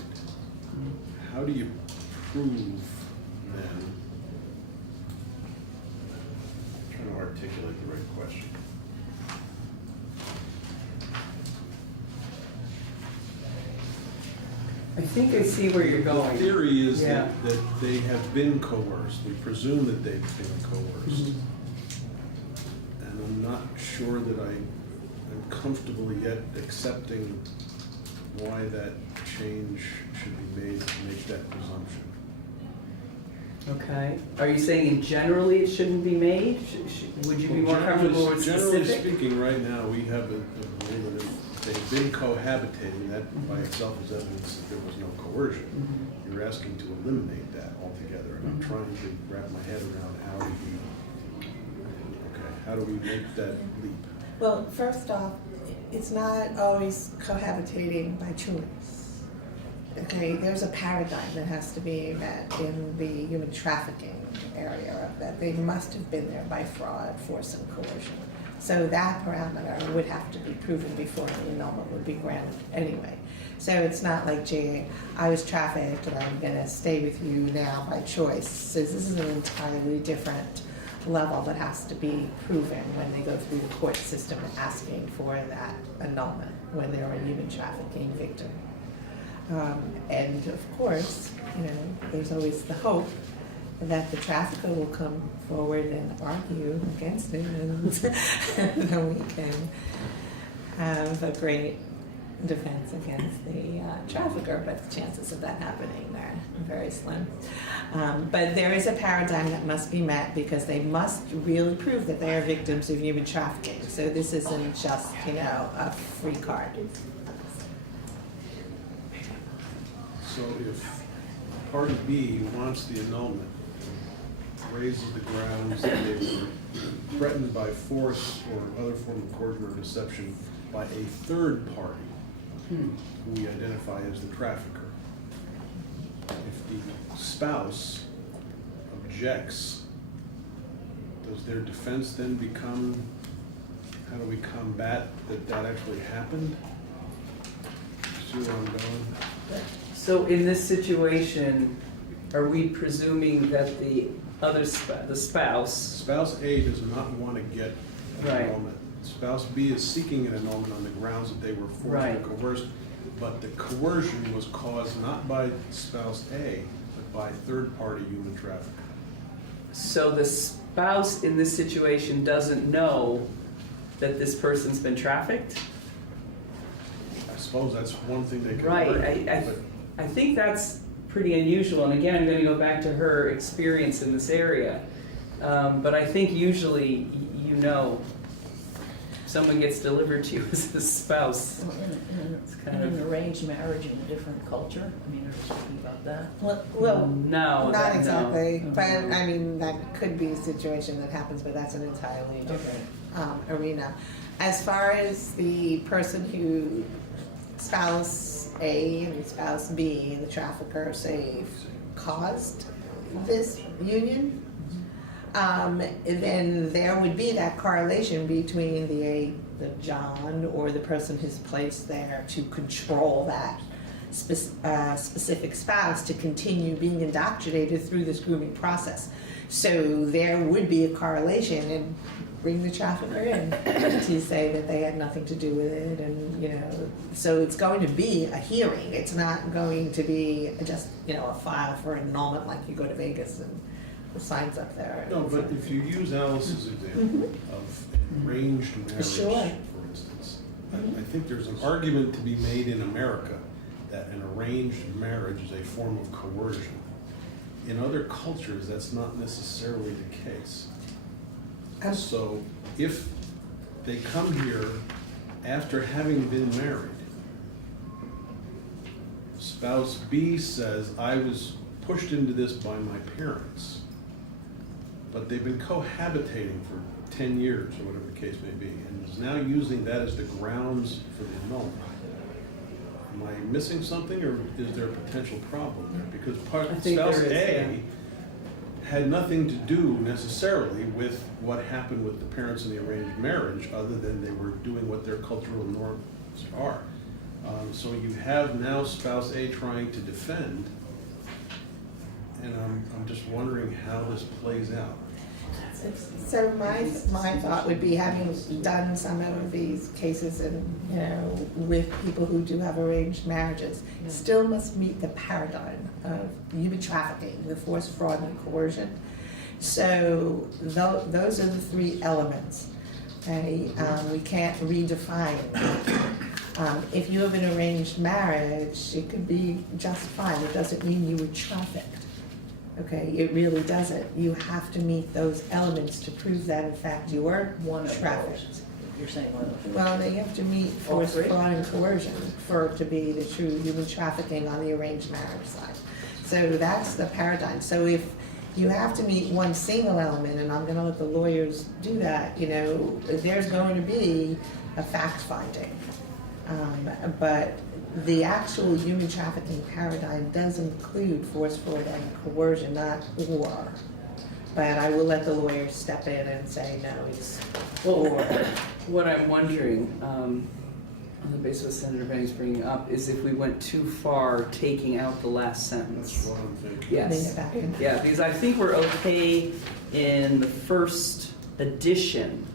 how do you prove then? I'm trying to articulate the right question. I think I see where you're going. The theory is Yeah. that they have been coerced. We presume that they've been coerced. And I'm not sure that I am comfortable yet accepting why that change should be made to make that presumption. Okay. Are you saying generally it shouldn't be made? Would you be more comfortable with Generally specific? speaking, right now, we have a rule that if they've been cohabitating, that by itself is evidence that there was no coercion. Mhm. You're asking to eliminate that altogether, and I'm trying to wrap my head around how do we make that leap? Well, first off, it's not always cohabitating by choice. Okay, there's a paradigm that has to be met in the human trafficking area, that they must have been there by fraud, force, and coercion. So that parameter would have to be proven before the annulment would be granted anyway. So it's not like, gee, I was trafficked and I'm gonna stay with you now by choice. So this is an entirely different level that has to be proven when they go through the court system asking for that annulment when they're a human trafficking victim. And of course, there's always the hope that the trafficker will come forward and argue against it, and then we can have a great defense against the trafficker, but the chances of that happening are very slim. But there is a paradigm that must be met because they must really prove that they are victims of human trafficking. So this isn't just, a free card. So if party B wants the annulment, raises the grounds that they were threatened by force or other form of coercion or deception by a third party, who we identify as the trafficker. If the spouse objects, does their defense then become, how do we combat that actually happened? See where I'm going? So in this situation, are we presuming that the other the spouse? Spouse A does not want to get an Right. annulment. Spouse B is seeking an annulment on the grounds that they were forced Right. or coerced, but the coercion was caused not by spouse A, but by third-party human trafficking. So the spouse in this situation doesn't know that this person's been trafficked? I suppose that's one thing they can Right, argue, I think that's pretty unusual, and again, I'm gonna go back to her experience in this area. But I think usually, someone gets delivered to you as a spouse. It's kind In of, an arranged marriage in a different culture, are we speaking about that? Well, no, not no. exactly, but that could be a situation that happens, but that's an entirely different arena. As far as the person who, spouse A and spouse B, the trafficker, say, caused this union, then there would be that correlation between the John or the person who's placed there to control that specific spouse to continue being indoctrinated through this grooming process. So there would be a correlation, and bring the trafficker in to say that they had nothing to do with it, and, you know, so it's going to be a hearing. It's not going to be just, you know, a file for annulment like you go to Vegas and the signs up there. No, but if you use Alice's example of arranged marriage, Sure. for instance, I think there's an argument to be made in America that an arranged marriage is a form of coercion. In other cultures, that's not necessarily the case. So if they come here after having been married, spouse B says, I was pushed into this by my parents, but they've been cohabitating for 10 years or whatever the case may be, and is now using that as the grounds for the annulment. Am I missing something, or is there a potential problem there? Because I think spouse there is, A had nothing to do necessarily with what happened with the parents in the arranged marriage, other than they were doing what their cultural norms are. So you have now spouse A trying to defend, and I'm just wondering how this plays out. So my thought would be, having done some of these cases and, you know, with people who do have arranged marriages, still must meet the paradigm of human trafficking, the force, fraud, and coercion. So those are the three elements. Okay, we can't redefine that. If you have an arranged marriage, it could be just fine. It doesn't mean you were trafficked. Okay, it really doesn't. You have to meet those elements to prove that, in fact, you were trafficked. You're saying one of them. Well, they have to meet All force, three? fraud, and coercion for it to be the true human trafficking on the arranged marriage side. So that's the paradigm. So if you have to meet one single element, and I'm gonna let the lawyers do that, you know, there's going to be a fact finding. But the actual human trafficking paradigm does include force, fraud, and coercion, not or. But I will let the lawyers step in and say, no, it's or. What I'm wondering, on the basis of what Senator Benny's bringing up, is if we went too far taking out the last sentence. That's what I'm thinking. Bring Yes. it back in. Yeah, because I think we're okay in the first edition,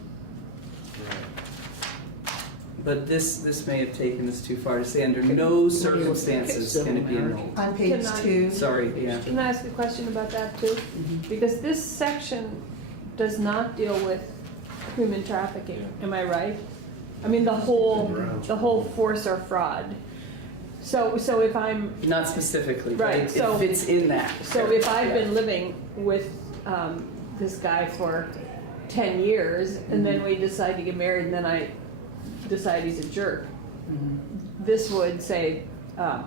but this may have taken us too far to say under no circumstances can it be annulled. On page Can I- 2. Sorry, yeah. Can I ask a question about that too? Because this section does not deal with human trafficking, am I right? I mean, the whole force or fraud. So if I'm, Not specifically, but Right, it so- fits in that. so if I've been living with this guy for 10 years, and then we decide to get married, and then I decide he's a jerk, this would say that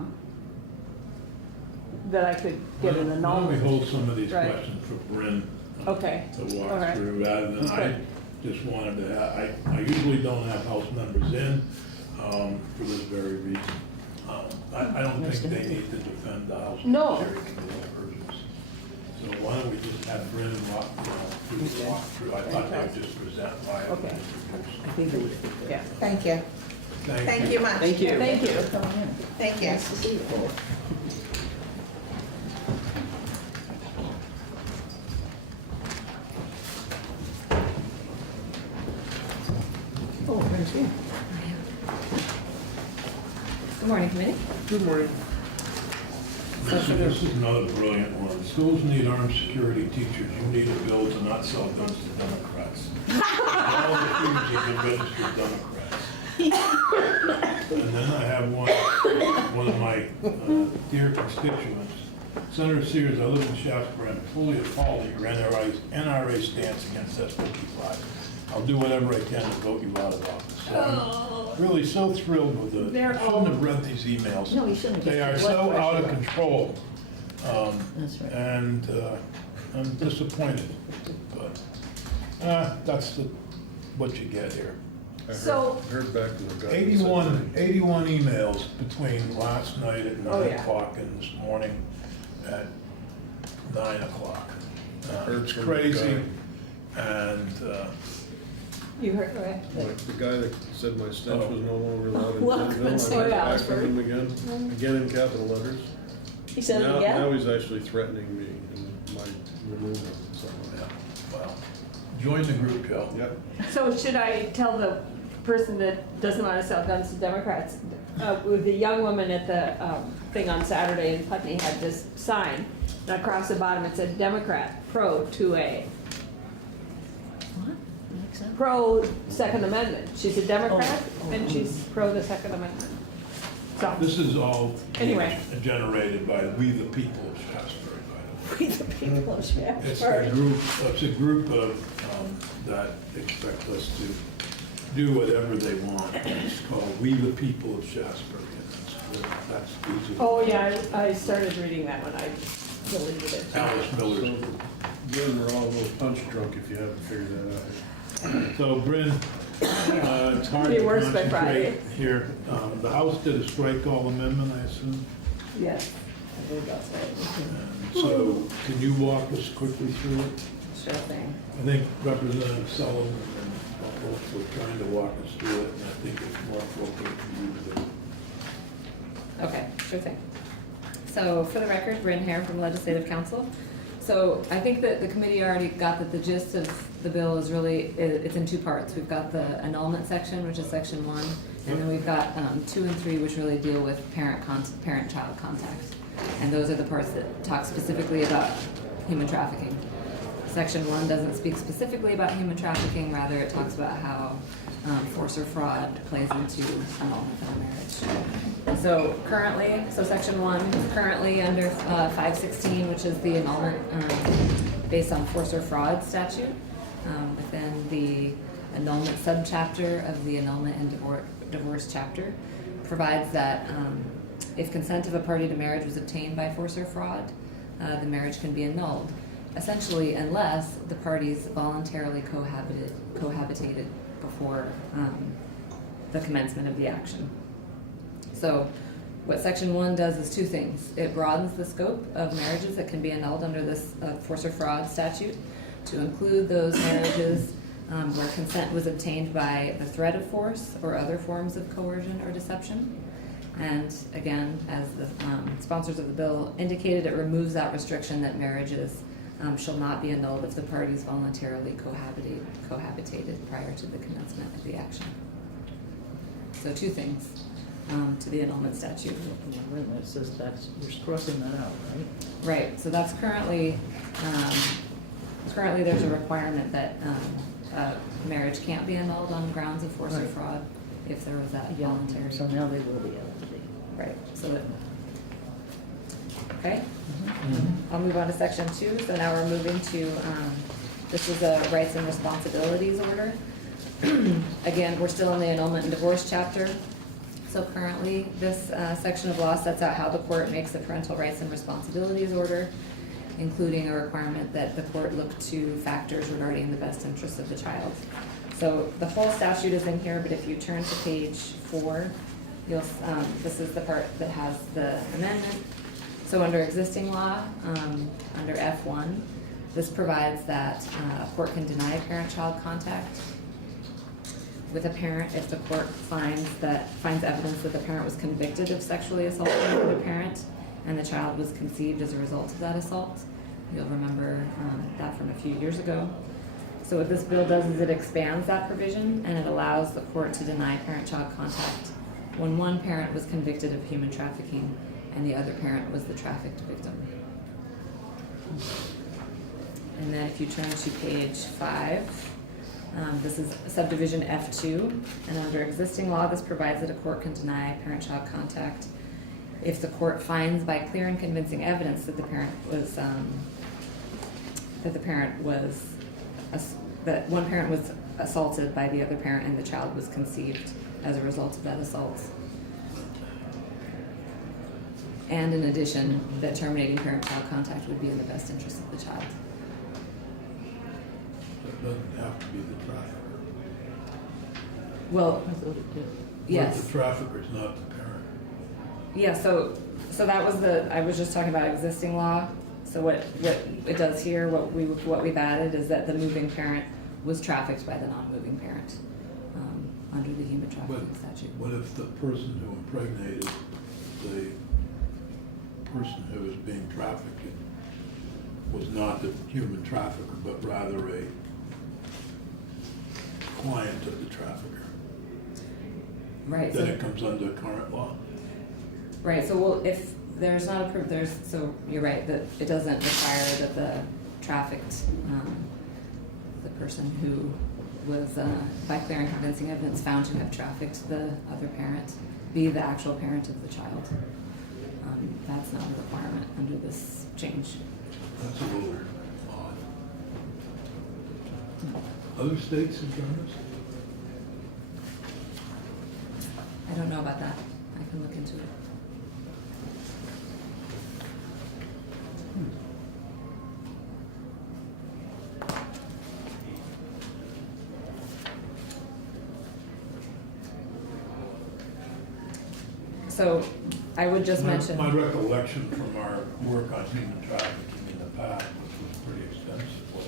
I could get an Why don't we annulment. hold some of these Right. questions for Bryn Okay, to all walk right. through, rather than, I Okay. just wanted to, I usually don't have house members in for this very reason. I don't think they need to defend the House No. Judiciary Committee versions. So why don't we just have Bryn do the walkthrough? I thought they would just present why it was Okay. introduced. I think it would fit there. Yeah, Thank you. Thank you much. Thank you. thank you. Coming in. Thank you. Nice to see you, Paul. Oh, Bryn's here. Good morning, committee. Good morning. This is another brilliant one. Schools need armed security teachers. You need a bill to not sell guns to Democrats. All the students have been registered Democrats. And then I have one of my dear constituents, Senator Sears, I live in Shasbury, I'm fully appalled at your NRA stance against S55. I'll do whatever I can to vote you out of office. So I'm really so thrilled with the, I shouldn't have read these emails. No, you shouldn't. They are Blood so out of pressure. control. That's right. And I'm disappointed, but that's what you get here. I So- heard back from the guy. that said 81 emails between last night at Oh, 9 yeah. o'clock and this morning at 9 o'clock. Heard It's from the crazy, and You heard, right? Like the guy that said my stench was no longer allowed in Welcome Denville, to I heard back Alsford. from him again in capital letters. He said it Now again? he's actually threatening me and my removal and something like yeah, that. well, Join the group, Joe. Yep. So should I tell the person that doesn't want to sell guns to Democrats? With the young woman at the thing on Saturday in Putney had this sign, and across the bottom it said Democrat, pro 2A. What? Makes sense. Pro Second Amendment. She's a Democrat, Oh. and she's pro the Second Amendment. So, This is all Anyway. generated by We the People of Shasbury, by the way. We the people of It's Shaftesbury. a group of, that expect us to do whatever they want. It's called We the People of Shasbury, and that's easy. oh yeah, I started reading that one. I deleted it. Alice Miller's So, group. again, we're all a little punch drunk if you haven't figured that out. So Bryn, it's hard Be to worse by Friday. concentrate here. The House did a strike-all amendment, I assume. Yes, I believe that's right. And so can you walk us quickly through it? Sure thing. I think Representative Sullivan and both were trying to walk us through it, and I think it's more appropriate for you to do. Okay, sure thing. So for the record, Bryn Hare from Legislative Council. So I think that the committee already got that the gist of the bill is really, it's in two parts. We've got the annulment section, which is section 1, and then we've got 2 and 3, which really deal with parent-child contact. And those are the parts that talk specifically about human trafficking. Section 1 doesn't speak specifically about human trafficking, rather it talks about how force or fraud plays into annulment of a marriage. So currently, section 1, currently under 516, which is the annulment based on force or fraud statute, within the annulment subchapter of the annulment and divorce chapter, provides that if consent of a party to marriage was obtained by force or fraud, the marriage can be annulled, essentially unless the parties voluntarily cohabitated before the commencement of the action. So what section 1 does is 2 things. It broadens the scope of marriages that can be annulled under this force or fraud statute to include those marriages where consent was obtained by the threat of force or other forms of coercion or deception. And again, as the sponsors of the bill indicated, it removes that restriction that marriages shall not be annulled if the parties voluntarily cohabitated prior to the commencement of the action. So 2 things to the annulment statute. Wait a minute, it says that's, you're crossing that out, right? Right, so that's currently there's a requirement that marriage can't be annulled on grounds of force or Right. fraud if there was that Yeah, voluntary. so now they will be able to be. Right, so that, okay? I'll move on to section 2. So now we're moving to, this is a rights and responsibilities order. Again, we're still in the annulment and divorce chapter. So currently, this section of law sets out how the court makes a parental rights and responsibilities order, including a requirement that the court look to factors regarding the best interests of the child. So the whole statute is in here, but if you turn to page 4, you'll, this is the part that has the amendment. So under existing law, under F1, this provides that a court can deny parent-child contact with a parent if the court finds evidence that the parent was convicted of sexually assaulting another parent and the child was conceived as a result of that assault. You'll remember that from a few years ago. So what this bill does is it expands that provision and it allows the court to deny parent-child contact when one parent was convicted of human trafficking and the other parent was the trafficked victim. And then if you turn to page 5, this is subdivision F2, and under existing law, this provides that a court can deny parent-child contact if the court finds by clear and convincing evidence that that one parent was assaulted by the other parent and the child was conceived as a result of that assault. And in addition, that terminating parent-child contact would be in the best interest of the child. It doesn't have to be the trafficker. Well, I thought it did. yes. But the trafficker's not the parent. Yeah, so that was I was just talking about existing law. So what it does here, what we've added is that the moving parent was trafficked by the non-moving parent under the human trafficking statute. What if the person who impregnated the person who was being trafficked was not the human trafficker, but rather a client of the trafficker. Right, Then so, it comes under current law. right, so well, if there's not a proof, so you're right, that it doesn't require that the trafficked, the person who was, by clear and convincing evidence found to have trafficked the other parent, be the actual parent of the child. That's not a requirement under this change. That's a little odd. Other states have done this? I don't know about that. I can look into it. So I would just mention. My recollection from our work on human trafficking in the past, which was pretty extensive, was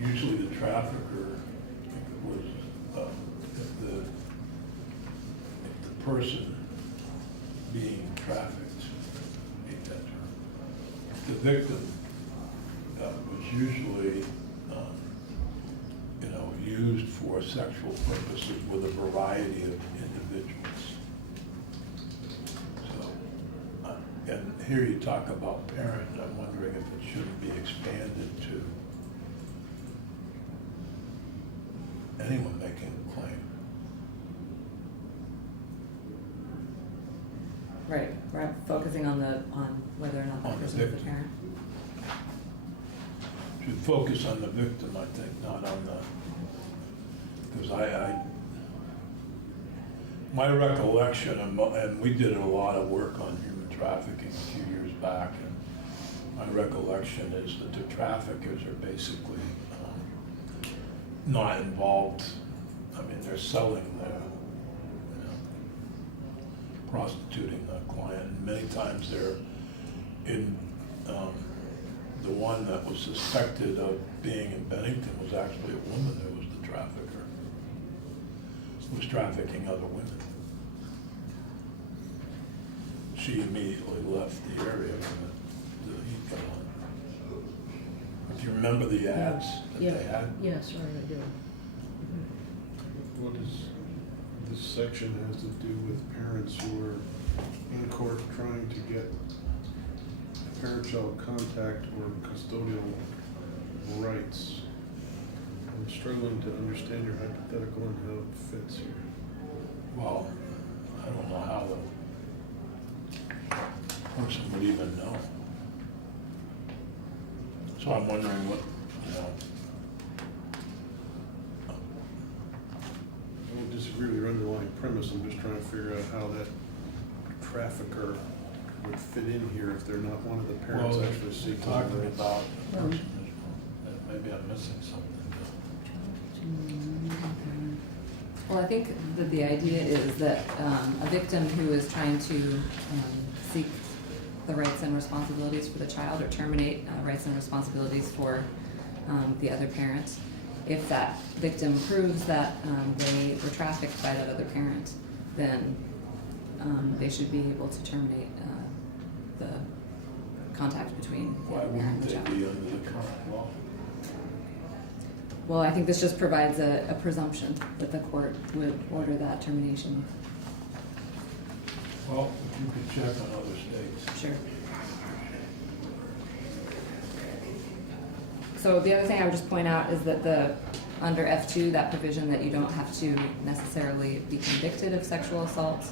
usually the trafficker, I think it was, if the person being trafficked, hate that term, the victim was usually, used for sexual purposes with a variety of individuals. And here you talk about parent, and I'm wondering if it shouldn't be expanded to anyone making a claim. Right, we're focusing on whether or not On that the person is the victim. parent. Should focus on the victim, I think, not on the, because my recollection, and we did a lot of work on human trafficking a few years back, and my recollection is that the traffickers are basically not involved. I mean, they're selling prostituting the client. And many times they're in, the one that was suspected of being in Bennington was actually a woman who was the trafficker, who was trafficking other women. She immediately left the area when the heat got on. Do you remember the ads that Yeah. they had? Yes, right, I do. What does this section has to do with parents who are in court trying to get parent-child contact or custodial rights? I'm struggling to understand your hypothetical and how it fits here. Well, I don't know how the person would even know. So I'm wondering what, I don't disagree with your underlying premise, I'm just trying to figure out how that trafficker would fit in here if they're not one of the parents well, actually seeking the talking rights. about a person, maybe I'm missing something. Well, I think that the idea is that a victim who is trying to seek the rights and responsibilities for the child or terminate rights and responsibilities for the other parent, if that victim proves that they were trafficked by that other parent, then they should be able to terminate the contact between the Why other wouldn't parent and the they child. be under the current law? Well, I think this just provides a presumption that the court would order that termination. Well, if you could check on other states. Sure. So the other thing I would just point out is that under F2, that provision that you don't have to necessarily be convicted of sexual assault.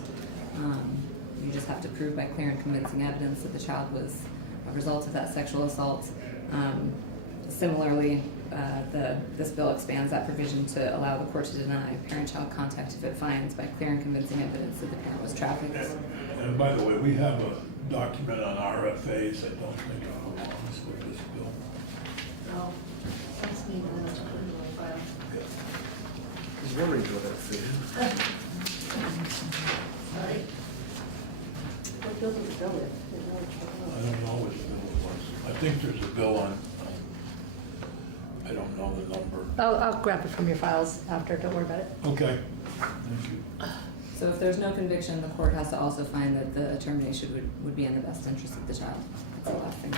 You just have to prove by clear and convincing evidence that the child was a result of that sexual assault. Similarly, this bill expands that provision to allow the court to deny parent-child contact if it finds by clear and convincing evidence that the parent was trafficked. And by the way, we have a document on RFAs. I don't think it belongs with this bill. No, that's me, but that's not in my file. I was wondering where that fit in. Sorry. What does it go with? I don't know which bill it was. I think there's a bill on, I don't know the number. I'll grab it from your files after, don't worry about it. Okay, thank you. So if there's no conviction, the court has to also find that the termination would be in the best interest of the child. That's the last thing.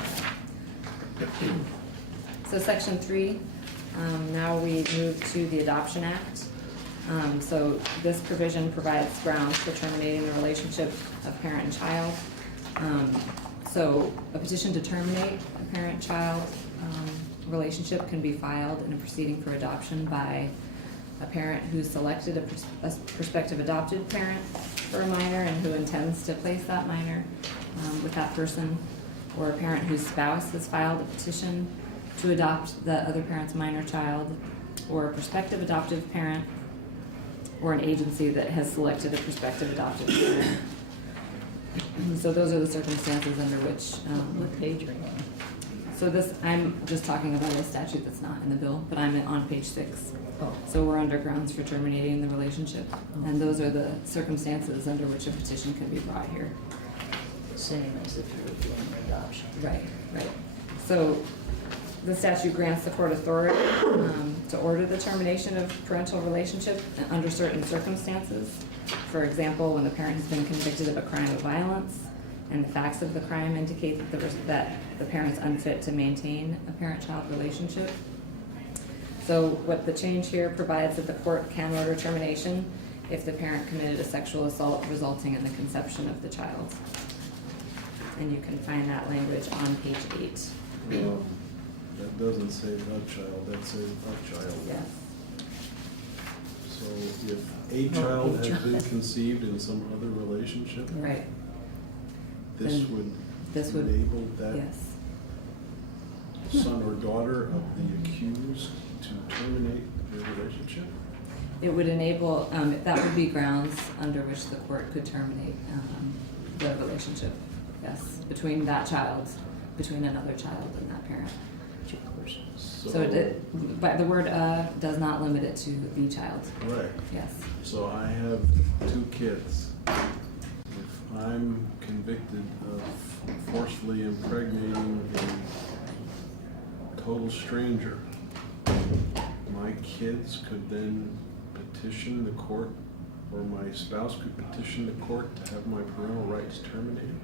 So section 3 Now we move to the Adoption Act. So this provision provides grounds for terminating the relationship of parent and child. So a petition to terminate a parent-child relationship can be filed in a proceeding for adoption by a parent who's selected a prospective adopted parent for a minor and who intends to place that minor with that person, or a parent whose spouse has filed a petition to adopt the other parent's minor child, or a prospective adoptive parent, or an agency that has selected a prospective adoptive parent. So those are the circumstances under which, What page are you on? so this, I'm just talking about a statute that's not in the bill, but I'm on page 6. Oh, So we're under grounds for terminating the relationship, and those are the circumstances under which a petition can be brought here. same as if you were doing an adoption. Right, right. So the statute grants the court authority to order the termination of parental relationship under certain circumstances. For example, when the parent has been convicted of a crime of violence and the facts of the crime indicate that the parent's unfit to maintain a parent-child relationship. So what the change here provides that the court can order termination if the parent committed a sexual assault resulting in the conception of the child. And you can find that language on page 8. That doesn't say the child, that says a child. Yes. So if a child has been conceived in some other relationship, Right, this Then would this would- enable that yes. son or daughter of the accused to terminate their relationship? It would enable, that would be grounds under which the court could terminate the relationship, yes, between that child, between another child and that parent. So but the word does not limit it to the child, Right, yes. so I have 2 kids. If I'm convicted of forcefully impregnating a total stranger, my kids could then petition the court, or my spouse could petition the court to have my parental rights terminated?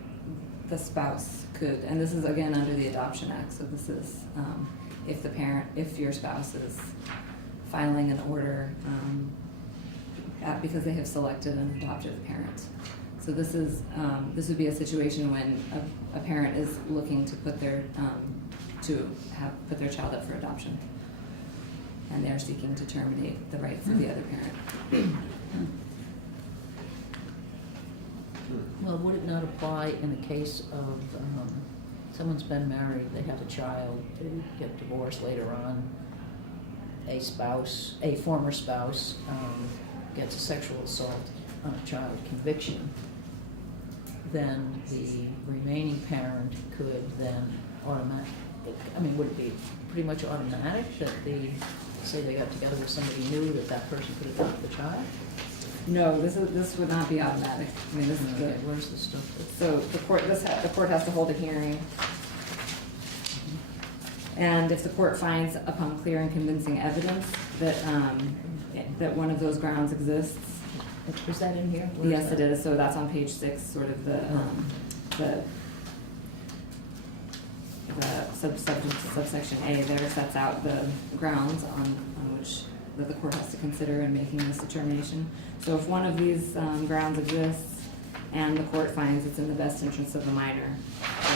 The spouse could, and this is again under the Adoption Act, so this is if your spouse is filing an order because they have selected an adoptive parent. So this would be a situation when a parent is looking to put their child up for adoption, and they're seeking to terminate the rights of the other parent. Well, would it not apply in the case of someone's been married, they have a child, they get divorced later on, a former spouse gets a sexual assault on a child conviction, then the remaining parent could then would it be pretty much automatic that say they got together with somebody new, that person could adopt the child? No, this would not be automatic. I mean, this is Okay, where's the stuff so the court has to hold a hearing. And if the court finds upon clear and convincing evidence that one of those grounds exists. Is that in here? Where Yes, that? it is. So that's on page 6, sort of the subsection A there sets out the grounds on which that the court has to consider in making this determination. So if one of these grounds exists and the court finds it's in the best interest of the minor,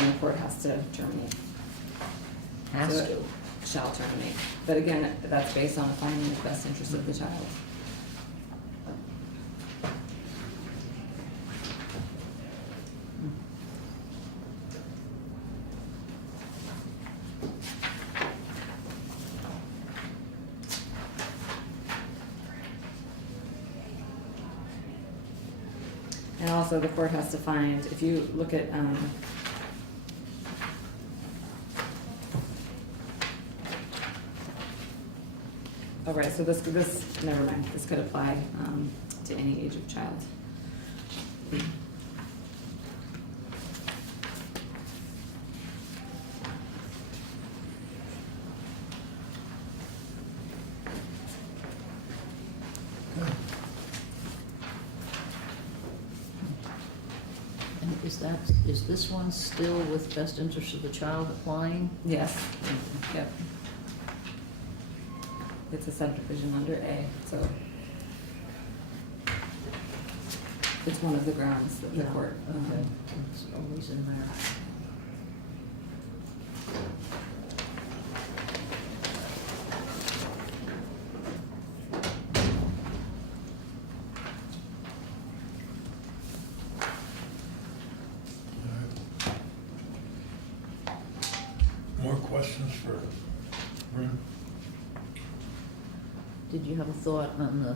then the court has to terminate. Has to. Shall terminate. But again, that's based on a finding of best interest of the child. And also the court has to find, if you look at, oh right, so this, never mind, this could apply to any age of child. And is this one still with best interest of the child applying? Yes, yep. it's a subdivision under A, so it's one of the grounds that the Yeah, court. Okay, it's always in there. More questions for Bryn? Did you have a thought on the,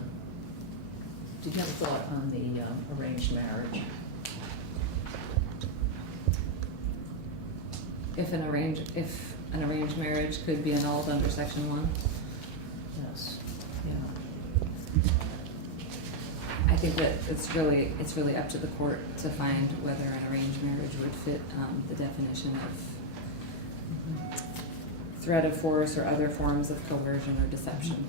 arranged marriage? If an arranged marriage could be annulled under section 1, Yes, yeah. I think that it's really up to the court to find whether an arranged marriage would fit the definition of threat of force or other forms of coercion or deception.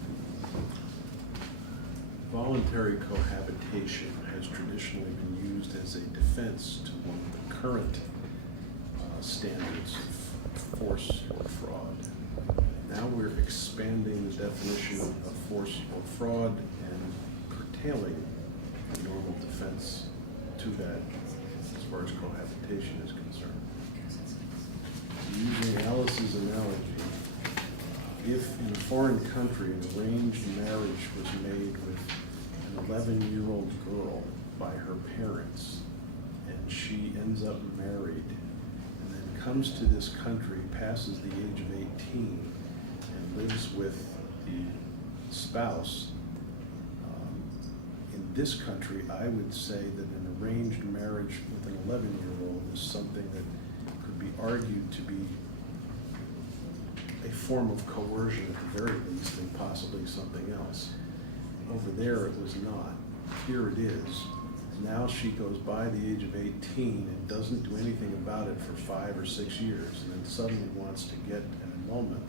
Voluntary cohabitation has traditionally been used as a defense to one of the current standards of force or fraud. Now we're expanding the definition of force or fraud and curtailing the normal defense to that as far as cohabitation is concerned. Using Alice's analogy, if in a foreign country an arranged marriage was made with an 11-year-old girl by her parents, and she ends up married, and then comes to this country, passes the age of 18, and lives with the spouse, in this country, I would say that an arranged marriage with an 11-year-old is something that could be argued to be a form of coercion at the very least, and possibly something else. Over there, it was not. Here it is. Now she goes by the age of 18 and doesn't do anything about it for 5 or 6 years, and then suddenly wants to get an annulment.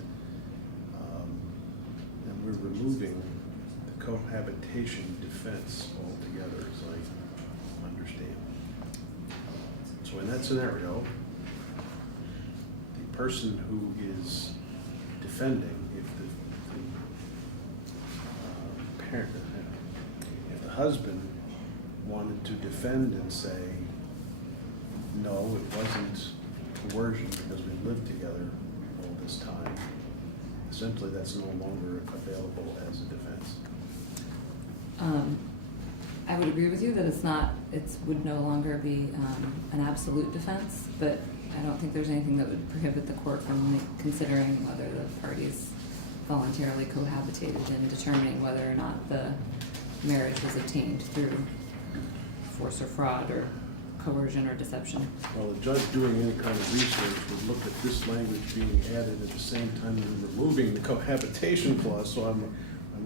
And we're removing the cohabitation defense altogether, as I understand. So in that scenario, the person who is defending, if the parent, if the husband wanted to defend and say, no, it wasn't coercion because we lived together all this time, essentially that's no longer available as a defense. I would agree with you that it would no longer be an absolute defense, but I don't think there's anything that would prohibit the court from considering whether the parties voluntarily cohabitated and determining whether or not the marriage was obtained through force or fraud or coercion or deception. Well, a judge doing any kind of research would look at this language being added at the same time as removing the cohabitation clause, so I'm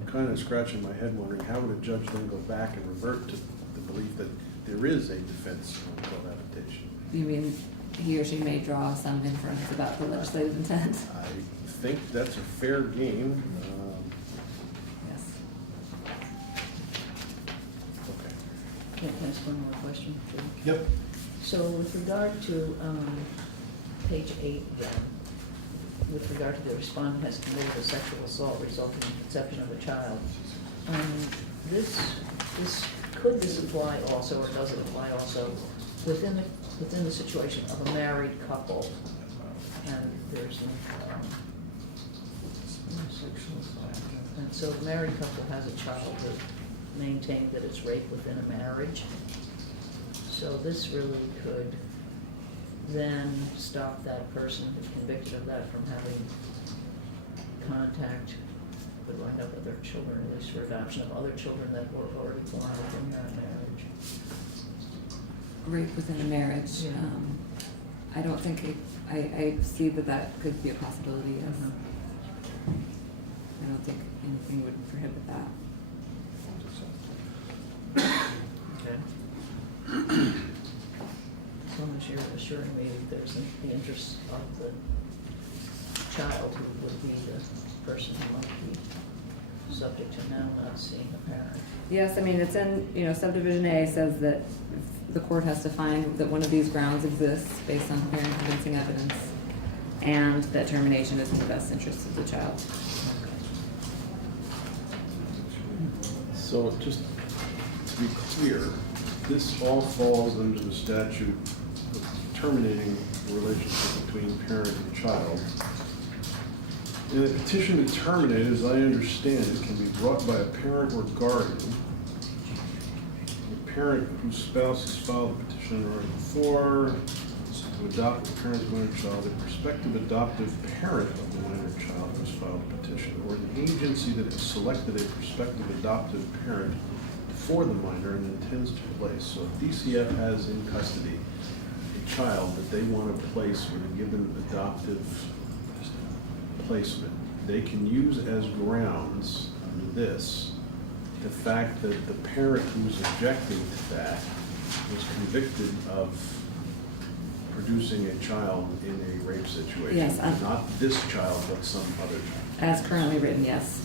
kind of scratching my head wondering how would a judge then go back and revert to the belief that there is a defense on cohabitation? You mean he or she may draw some inference about the legislative intent? I think that's a fair game. Yes. Okay. Can I ask one more question? too? Yep. So with regard to page 8 then, with regard to the respondent has committed a sexual assault resulting in conception of a child, could this apply also, or does it apply also, within the situation of a married couple, and there's and so the married couple has a child that maintained that it's rape within a marriage. So this really could then stop that person who's convicted of that from having contact, would wind up with their children, at least for adoption of other children that were already born within that marriage. Rape within a marriage. Yeah. I don't think I see that could be a possibility. Yes. I don't think anything would prohibit that. Okay. As long as you're assuring me that there's the interest of the child who would be the person who might be subject to now not seeing a parent. Yes, I mean, it's in, subdivision A says that the court has to find that one of these grounds exists based on clear and convincing evidence, and that termination is in the best interest of the child. So just to be clear, this all falls under the statute of terminating the relationship between parent and child. And a petition to terminate, as I understand it, can be brought by a parent or guardian. A parent whose spouse has filed a petition already before to adopt the parent's minor child, a prospective adoptive parent of the minor child who has filed a petition, or an agency that has selected a prospective adoptive parent for the minor and intends to place. So if DCF has in custody a child that they want to place with a given adoptive placement, they can use as grounds under this the fact that the parent who's objecting to that was convicted of producing a child in a rape situation. Yes, Not this child, but some other child. As currently written, yes.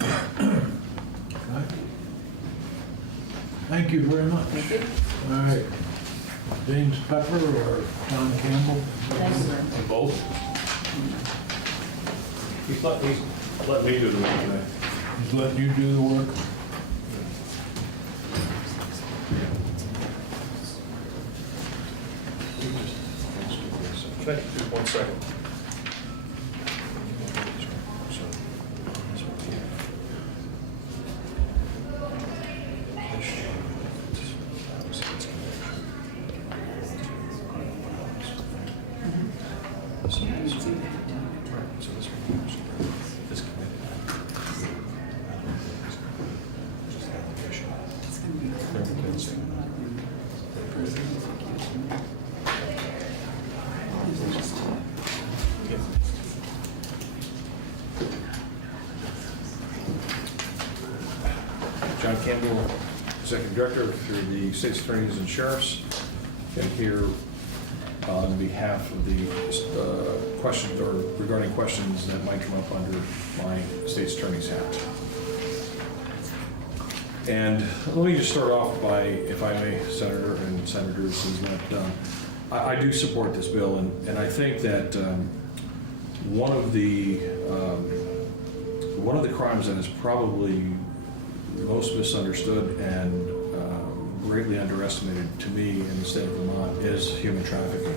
Okay. Okay. Thank you very much. Thank you. All right. James Pepper or John Campbell? Thanks, sir. Or both? He's let me do the work today. He's letting you do the work? Okay, just 1 second. John Campbell, Executive Director through the State's Attorneys and Sheriffs. I'm here on behalf of the questions or regarding questions that might come up under my State's Attorney's hat. And let me just start off by, if I may, Senator and Senators, is that I do support this bill, and I think that one of the crimes that is probably most misunderstood and greatly underestimated to me in the state of Vermont is human trafficking.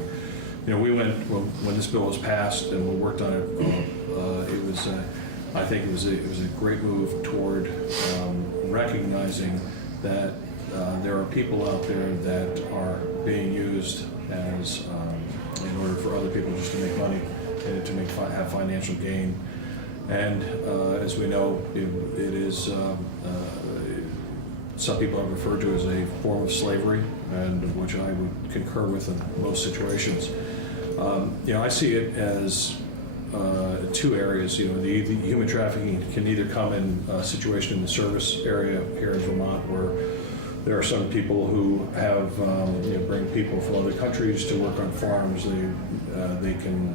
You know, we went, when this bill was passed and we worked on it, it was, I think it was a great move toward recognizing that there are people out there that are being used as, in order for other people just to make money and to have financial gain. And as we know, it is, some people have referred to as a form of slavery, and which I would concur with in most situations. You know, I see it as two areas. You know, the human trafficking can either come in a situation in the service area here in Vermont where there are some people who have, you know, bring people from other countries to work on farms. They can,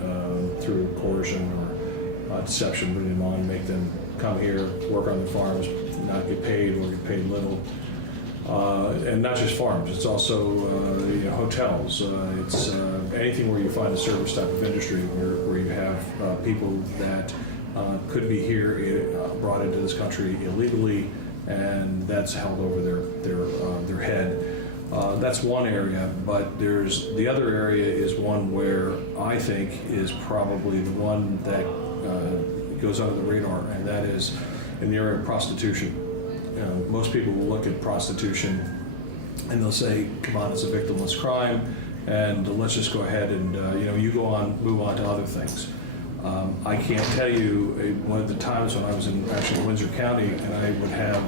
through coercion or deception, bring them on, make them come here, work on the farms, not get paid or get paid little. And not just farms, it's also you know, hotels. It's anything where you find a service type of industry where you have people that could be here, brought into this country illegally, and that's held over their head. That's one area, but there's the other area is one where I think is probably the one that goes under the radar, and that is in the area of prostitution. Most people will look at prostitution and they'll say, come on, it's a victimless crime, and let's just go ahead and you know, you move on to other things. I can't tell you one of the times when I was in actually Windsor County, and I would have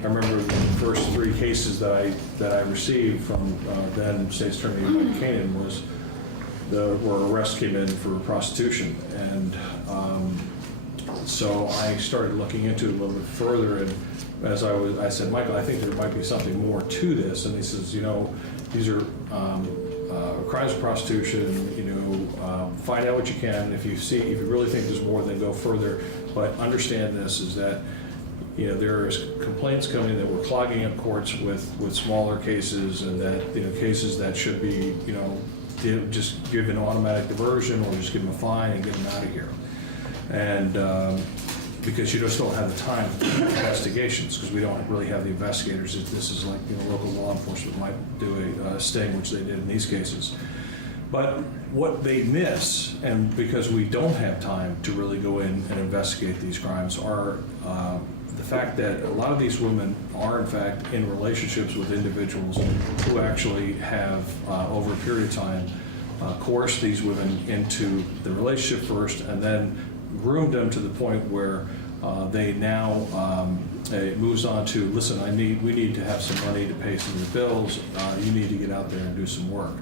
I remember the first 3 cases that I received from then State's Attorney Mike Kanan was where arrests came in for prostitution, and so I started looking into it a little bit further, and as I said, Michael, I think there might be something more to this, and he says, you know, these are crimes of prostitution. You know, find out what you can. If you really think there's more, then go further. But understand this is that there's complaints coming that we're clogging up courts with smaller cases, and that, cases that should be, just give an automatic diversion or just give them a fine and get them out of here. And because you just don't have the time for investigations, because we don't really have the investigators. This is like, local law enforcement might do a sting, which they did in these cases. But what they miss, and because we don't have time to really go in and investigate these crimes, are the fact that a lot of these women are in fact in relationships with individuals who actually have, over a period of time, coerced these women into the relationship first, and then groomed them to the point where they now, it moves on to, listen, we need to have some money to pay some of the bills, you need to get out there and do some work.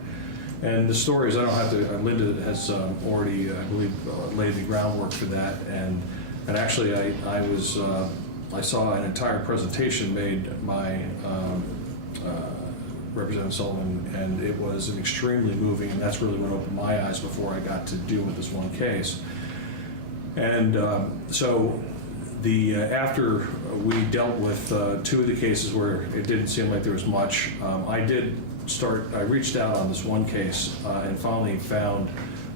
And the stories, I don't have to, Linda has already, I believe, laid the groundwork for that, and actually I saw an entire presentation made by Representative Sullivan, and it was extremely moving, and that's really what opened my eyes before I got to deal with this one case. And so after we dealt with two of the cases where it didn't seem like there was much, I reached out on this one case and finally found,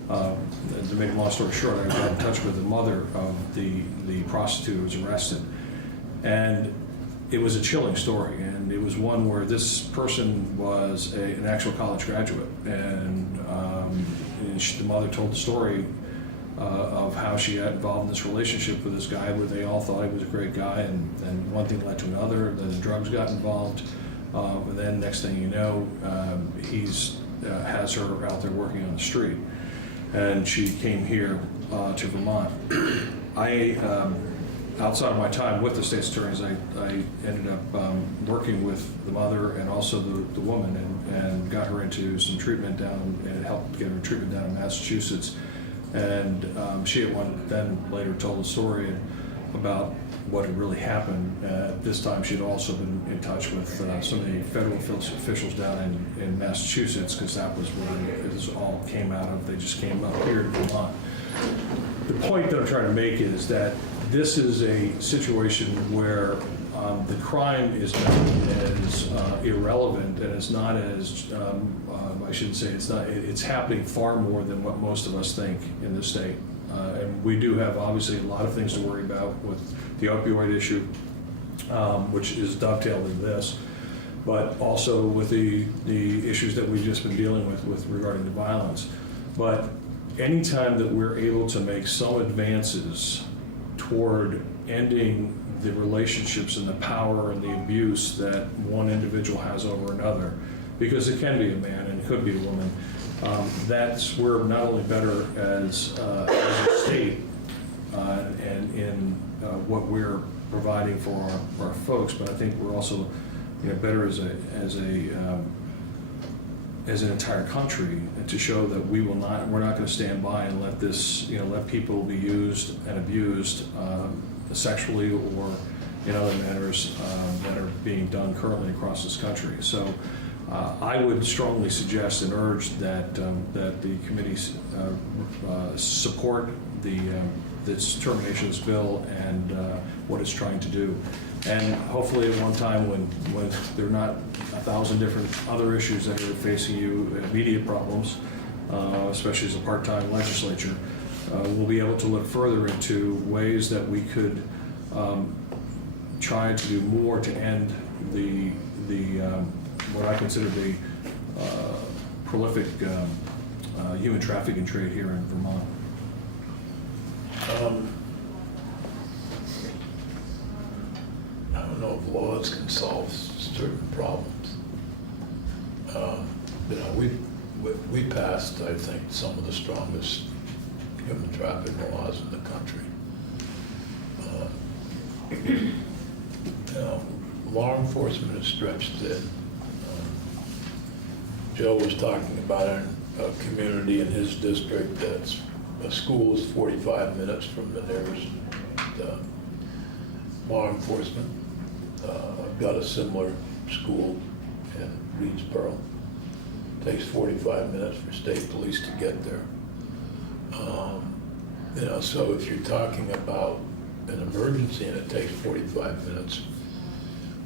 to make a long story short, I got in touch with the mother of the prostitute who was arrested. And it was a chilling story, and it was one where this person was an actual college graduate, and the mother told the story of how she got involved in this relationship with this guy where they all thought he was a great guy, and one thing led to another, then the drugs got involved, and then next thing you know, he's has her out there working on the street. And she came here to Vermont. Outside of my time with the state's attorneys, I ended up working with the mother and also the woman, and got her into some treatment down, and helped get her treatment down in Massachusetts. And she then later told the story about what had really happened. At this time, she'd also been in touch with some of the federal officials down in Massachusetts, because that was where this all came out of. They just came up here to Vermont. The point that I'm trying to make is that this is a situation where the crime is not as irrelevant, and it's not as, I shouldn't say it's happening far more than what most of us think in this state. And we do have obviously a lot of things to worry about with the opioid issue, which is dovetailed in this, but also with the issues that we've just been dealing with regarding the violence. But anytime that we're able to make some advances toward ending the relationships and the power and the abuse that one individual has over another, because it can be a man and it could be a woman, that's we're not only better as a state and in what we're providing for our folks, but I think we're also better as an entire country, to show that we're not going to stand by and let this let people be used and abused sexually or in other manners that are being done currently across this country. So I would strongly suggest and urge that the committees support this termination of this bill and what it's trying to do. And hopefully at one time when there are not 1,000 different other issues that are facing you, immediate problems, especially as a part-time legislature, we'll be able to look further into ways that we could try to do more to end the what I consider the prolific human trafficking trade here in Vermont. I don't know if laws can solve certain problems. We passed, I think, some of the strongest human trafficking laws in the country. Law enforcement is stretched thin. Joe was talking about a community in his district that's a school is 45 minutes from the nearest law enforcement. I've got a similar school in Reedsboro. It takes 45 minutes for state police to get there. So if you're talking about an emergency and it takes 45 minutes,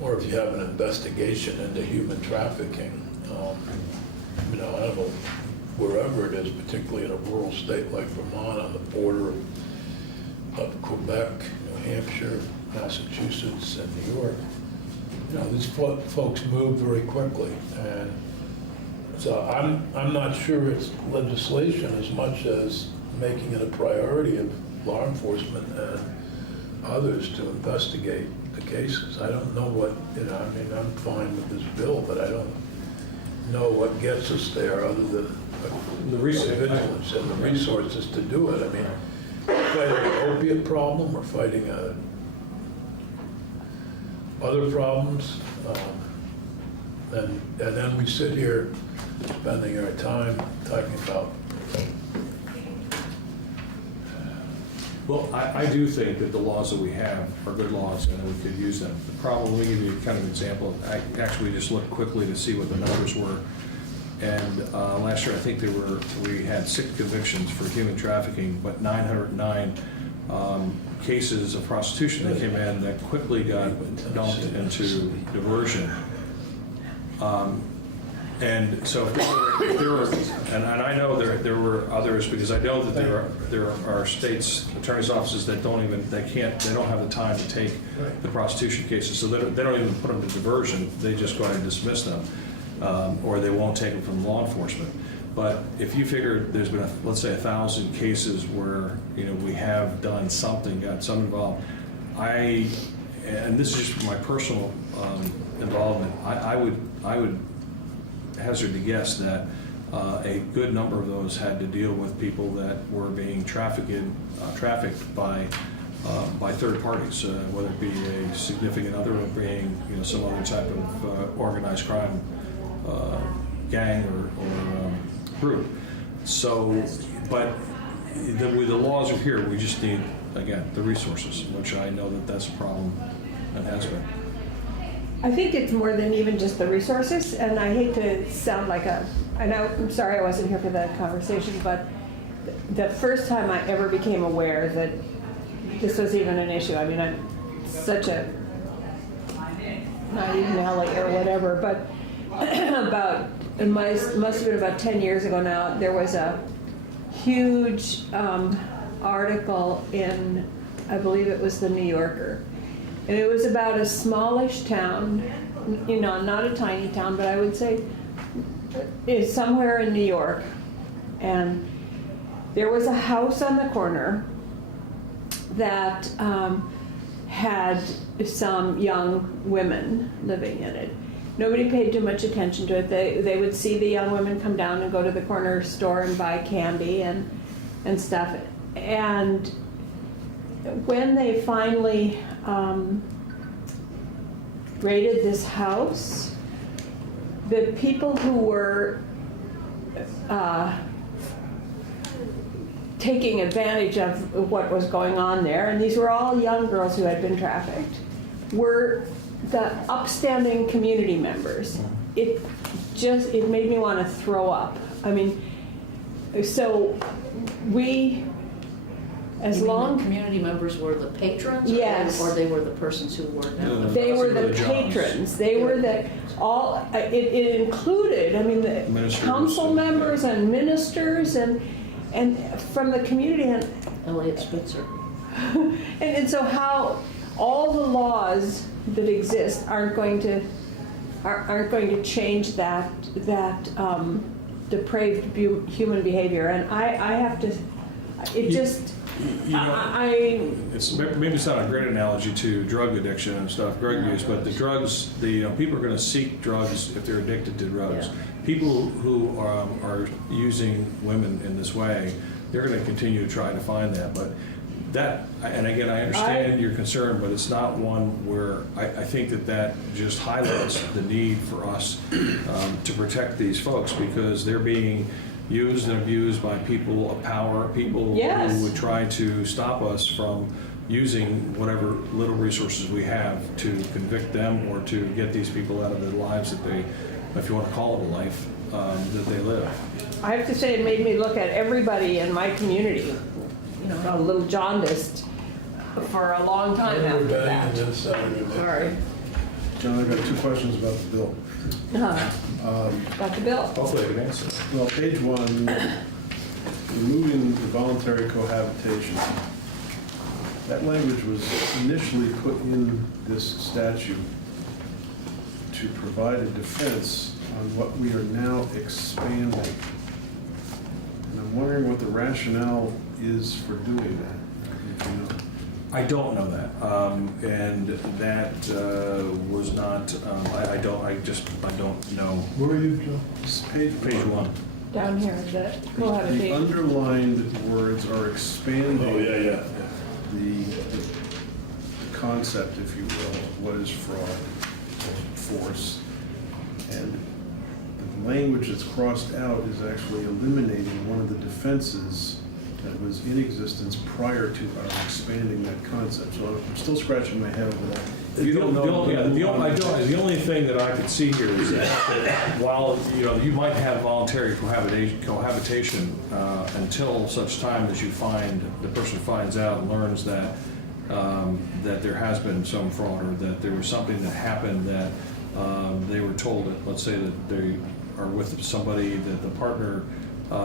or if you have an investigation into human trafficking, I don't know, wherever it is, particularly in a rural state like Vermont on the border of Quebec, New Hampshire, Massachusetts, and New York, these folks move very quickly. And so I'm not sure it's legislation as much as making it a priority of law enforcement and others to investigate the cases. I don't know what, I'm fine with this bill, but I don't know what gets us there other than The research. vigilance and the resources to do it. Fighting an opiate problem or fighting other problems. And then we sit here spending our time talking about. Well, I do think that the laws that we have are good laws and that we could use them. The problem, let me give you kind of an example. I actually just looked quickly to see what the numbers were. And last year, I think we had 6 convictions for human trafficking, but 909 cases of prostitution that came in that quickly got dumped into diversion. And so if there were, and I know there were others, because I know that there are states, attorneys' offices that don't have the time to take the prostitution cases, so they don't even put them to diversion, they just go ahead and dismiss them, or they won't take them from law enforcement. But if you figure there's been, let's say, 1,000 cases where we have done something, got some involved, and this is just my personal involvement, I would hazard to guess that a good number of those had to deal with people that were being trafficked by third parties, whether it be a significant other or being some other type of organized crime gang or group. So, but the laws are here. We just need, again, the resources, which I know that's a problem and has been. I think it's more than even just the resources, and I hate to sound like I'm sorry I wasn't here for the conversation, but the first time I ever became aware that this was even an issue, I'm such a, not even LA or whatever, but it must have been about 10 years ago now, there was a huge article in, I believe it was the New Yorker. And it was about a smallish town, not a tiny town, but I would say it's somewhere in New York. And there was a house on the corner that had some young women living in it. Nobody paid too much attention to it. They would see the young women come down and go to the corner store and buy candy and stuff. And when they finally raided this house, the people who were taking advantage of what was going on there, and these were all young girls who had been trafficked, were the upstanding community members. It made me want to throw up. So we, as long community members were the patrons, yes, or they were the persons who were down. They were the patrons. They were the all. It included. The council members and ministers and from the community and Elliot Spitzer. and so how all the laws that exist aren't going to change that depraved human behavior, and I have to. It just. It's maybe it's not a great analogy to drug addiction and stuff, drug use, but the drugs, people are going to seek drugs if they're addicted to drugs. Yeah. People who are using women in this way, they're going to continue to try to find that. But that, and again, I understand your concern, but it's not one where I think that just highlights the need for us to protect these folks, because they're being used and abused by people of power, people yes, who would try to stop us from using whatever little resources we have to convict them or to get these people out of their lives that they, if you want to call it a life, that they live. I have to say it made me look at everybody in my community, a little jaundiced. for a long time We're after betting that. and then Saturday night. Sorry. John, I've got 2 questions about the bill. Got the bill. Hopefully I can answer. Well, page 1, removing the voluntary cohabitation. That language was initially put in this statute to provide a defense on what we are now expanding. And I'm wondering what the rationale is for doing that, if you know. I don't know that, and that was not, I don't know. Where are you, Joe? This is page Page 1. Down here, the The cohabitation. underlined words are expanding. Oh, yeah. The concept, if you will, of what is fraud or force. And the language that's crossed out is actually eliminating one of the defenses that was in existence prior to our expanding that concept. So I'm still scratching my head over that. If you don't know. The only thing that I could see here is that while, you might have voluntary cohabitation until such time as the person finds out and learns that that there has been some fraud, or that there was something that happened that they were told that, let's say that they are with somebody, that the partner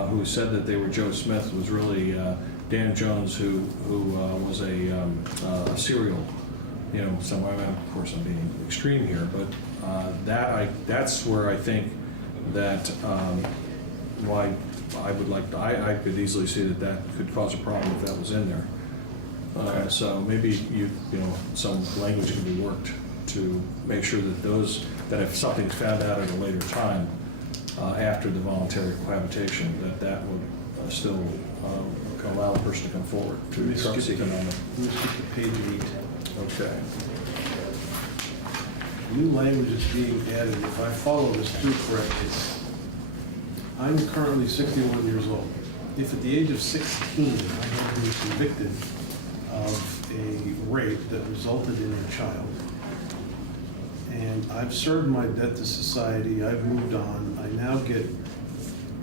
who said that they were Joe Smith was really Dan Jones, who was a serial, somewhere. Of course, I'm being extreme here, but that's where I think that why I could easily see that could cause a problem if that was in there. So maybe some language can be worked to make sure that if something's found out at a later time, after the voluntary cohabitation, that would still allow a person to come forward to Let me seek skip another. to page 8. Okay. New language is being added, if I follow this through correctly. I'm currently 61 years old. If at the age of 16, I have been convicted of a rape that resulted in a child, and I've served my debt to society, I've moved on, I now get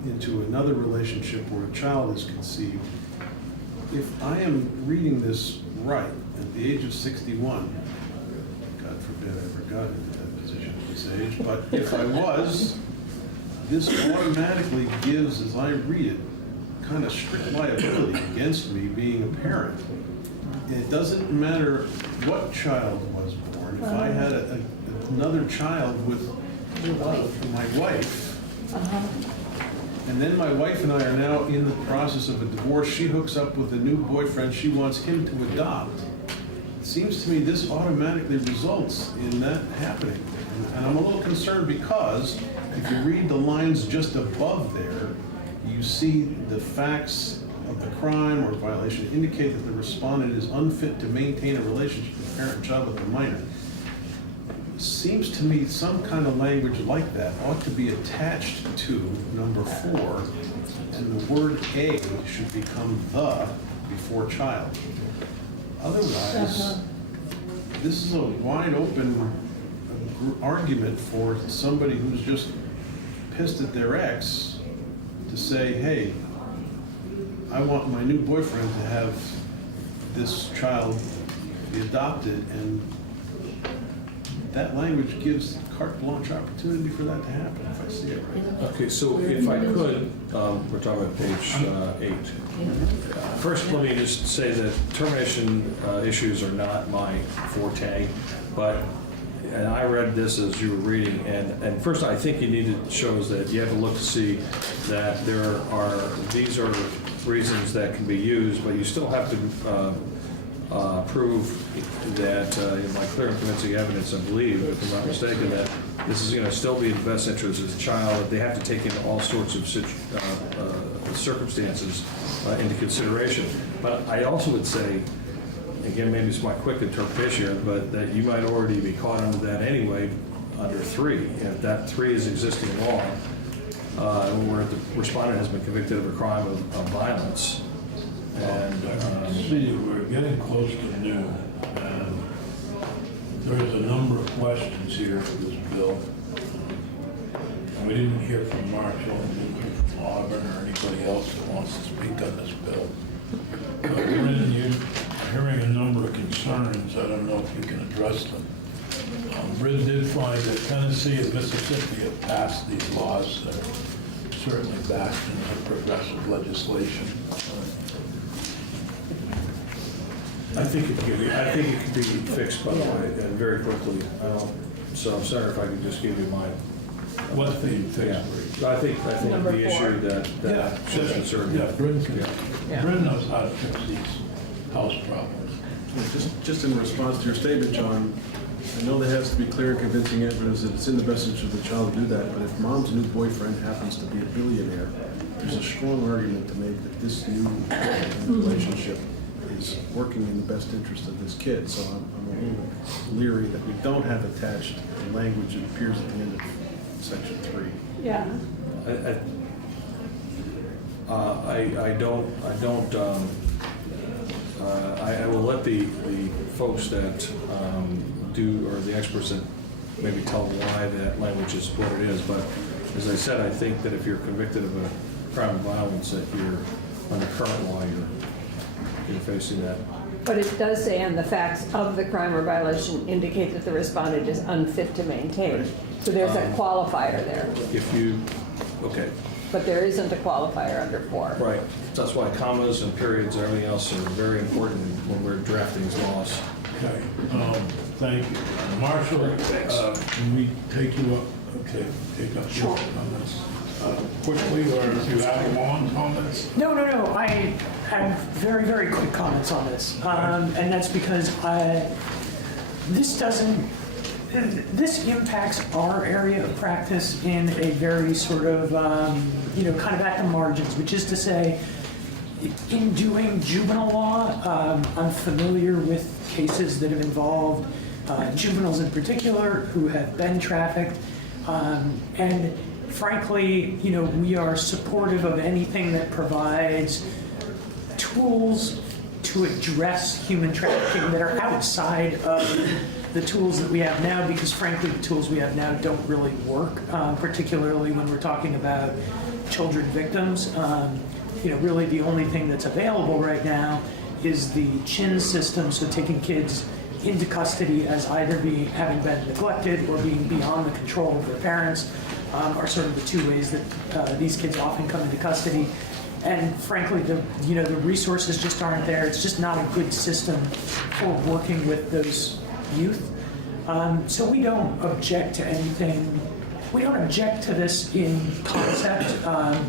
into another relationship where a child is conceived. If I am reading this right, at the age of 61, God forbid I ever got into that position at this age, but if I was, this automatically gives, as I read it, kind of strict liability against me being a parent. And it doesn't matter what child was born. If I had another child with my wife, and then my wife and I are now in the process of a divorce, she hooks up with a new boyfriend, she wants him to adopt. It seems to me this automatically results in that happening. And I'm a little concerned because if you read the lines just above there, you see the facts of the crime or violation indicate that the respondent is unfit to maintain a relationship with parent and child with a minor. Seems to me some kind of language like that ought to be attached to number 4, and the word a should become the before child. Otherwise, this is a wide open argument for somebody who's just pissed at their ex to say, hey, I want my new boyfriend to have this child be adopted, and that language gives carte blanche opportunity for that to happen, if I see it right. Okay, so if I could, we're talking about page 8. First, let me just say that termination issues are not my forte, and I read this as you were reading, and first I think you need to show us that you have to look to see that these are reasons that can be used, but you still have to prove that, by clear and convincing evidence, I believe, if I'm not mistaken, that this is going to still be in the best interest of the child, that they have to take in all sorts of circumstances into consideration. But I also would say, again, maybe it's my quick interpretation here, but that you might already be caught under that anyway, under 3. If that 3 is existing law, where the respondent has been convicted of a crime of violence. And See, we're getting close to noon, and there's a number of questions here for this bill. And we didn't hear from Marshall, we didn't hear from Auburn or anybody else that wants to speak on this bill. We're hearing a number of I don't know if you can address them. Britain did find that Tennessee and Mississippi have passed these laws that are certainly bastions of progressive legislation. I think it could be fixed, by the way, and very quickly. So, Senator, if I could just give you my. What's being Yeah, fixed? I think Number the four. issue that should concern you. Yeah, Britain can, Yeah. Britain knows how to fix these house problems. Just in response to your statement, John, I know there has to be clear and convincing evidence that it's in the best interest of the child to do that, but if mom's new boyfriend happens to be a billionaire, there's a strong argument to make that this new relationship is working in the best interest of this kid. So I'm a little leery that we don't have attached the language that appears at the end of section 3. Yeah. I will let the folks that do, or the experts that maybe tell why that language is what it is, but as I said, I think that if you're convicted of a crime of violence, that you're, under current law, you're facing that. But it does say, and the facts of the crime or violation indicate that the respondent is unfit to maintain. So there's a qualifier there, If you, okay, but there isn't a qualifier under 4. right. That's why commas and periods and everything else are very important when we're drafting these laws. Okay, thank you. Marshall, can we take you up, okay, take up your comments quickly, or if you have long comments? No. I have very, very quick comments on this. And that's because this impacts our area of practice in a very sort of, kind of at the margins, which is to say, in doing juvenile law, I'm familiar with cases that have involved juveniles in particular who have been trafficked. And frankly, we are supportive of anything that provides tools to address human trafficking that are outside of the tools that we have now, because frankly, the tools we have now don't really work, particularly when we're talking about children victims. Really the only thing that's available right now is the CHIN system, so taking kids into custody as either having been neglected or being beyond the control of their parents, are sort of the two ways that these kids often come into custody. And frankly, the resources just aren't there. It's just not a good system for working with those youth. So we don't object to anything. We don't object to this in concept.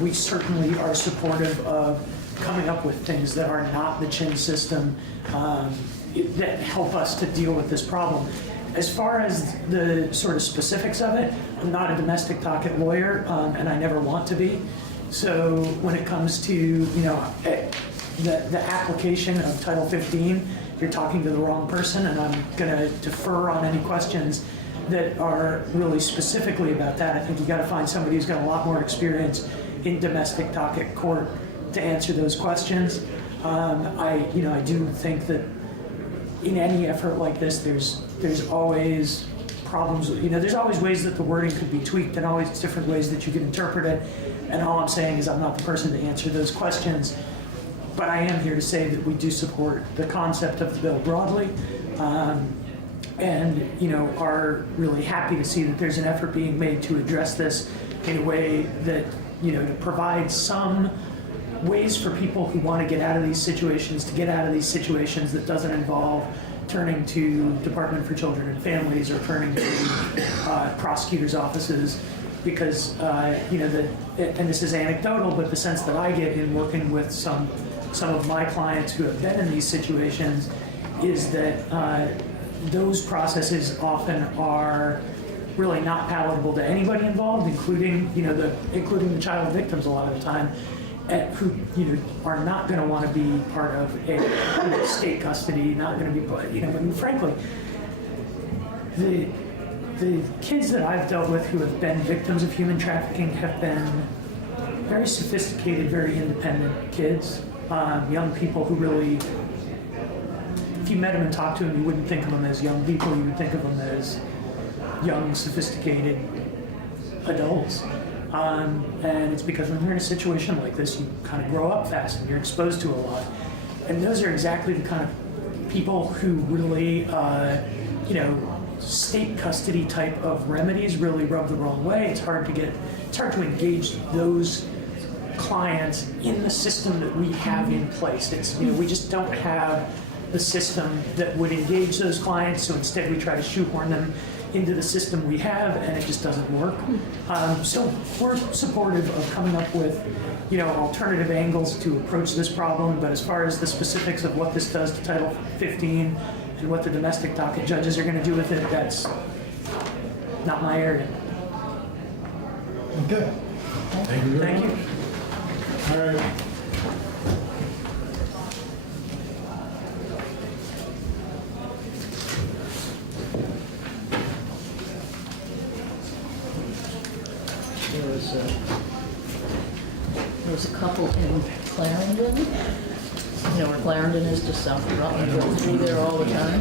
We certainly are supportive of coming up with things that are not the CHIN system that help us to deal with this problem. As far as the sort of specifics of it, I'm not a domestic docket lawyer, and I never want to be. So when it comes to the application of Title 15, you're talking to the wrong person, and I'm going to defer on any questions that are really specifically about that. I think you got to find somebody who's got a lot more experience in domestic docket court to answer those questions. I do think that in any effort like this, there's always problems. There's always ways that the wording could be tweaked, and always different ways that you can interpret it. And all I'm saying is I'm not the person to answer those questions. But I am here to say that we do support the concept of the bill broadly, and are really happy to see that there's an effort being made to address this in a way that to provide some ways for people who want to get out of these situations to get out of these situations that doesn't involve turning to Department for Children and Families or turning to prosecutors' offices, because and this is anecdotal, but the sense that I get in working with some of my clients who have been in these situations is that those processes often are really not palatable to anybody involved, including the child victims a lot of the time, who are not going to want to be part of a state custody, not going to be, frankly, the kids that I've dealt with who have been victims of human trafficking have been very sophisticated, very independent kids, young people who really, if you met them and talked to them, you wouldn't think of them as young people, you would think of them as young, sophisticated adults. And it's because when you're in a situation like this, you kind of grow up fast and you're exposed to a lot. And those are exactly the kind of people who really, state custody type of remedies really rub the wrong way. It's hard to engage those clients in the system that we have in place. It's, we just don't have the system that would engage those clients, so instead we try to shoehorn them into the system we have, and it just doesn't work. So we're supportive of coming up with, alternative angles to approach this problem, but as far as the specifics of what this does to Title 15 and what the domestic docket judges are gonna do with it, that's not my area. Okay. Thank you very Thank much. you. All right. There was a couple in Clarendon, where Clarendon is just south of Rutland, go through there all the time.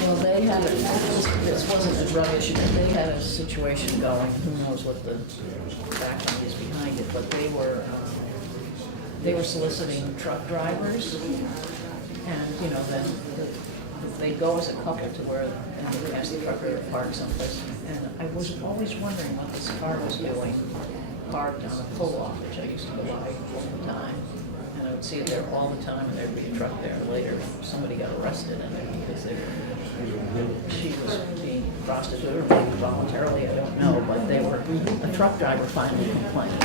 Well, they had, this wasn't a drug issue, but they had a situation going, who knows what the background is behind it, but they were soliciting truck drivers, and, then they go as a couple to where, and they ask the truck driver to park someplace. And I was always wondering what this car was doing, parked on a pull-off, which I used to go by all the time. And I would see it there all the time, and there'd be a truck there. Later, somebody got arrested in it because she was being prostituted, or maybe voluntarily, I don't know, but a truck driver finally complained.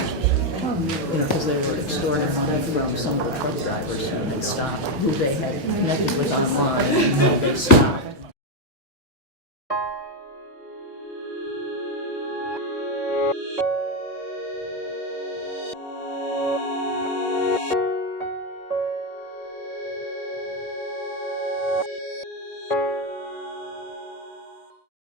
Because they were extorting money from some of the truck drivers who had stopped, who they had connected with online, and they stopped.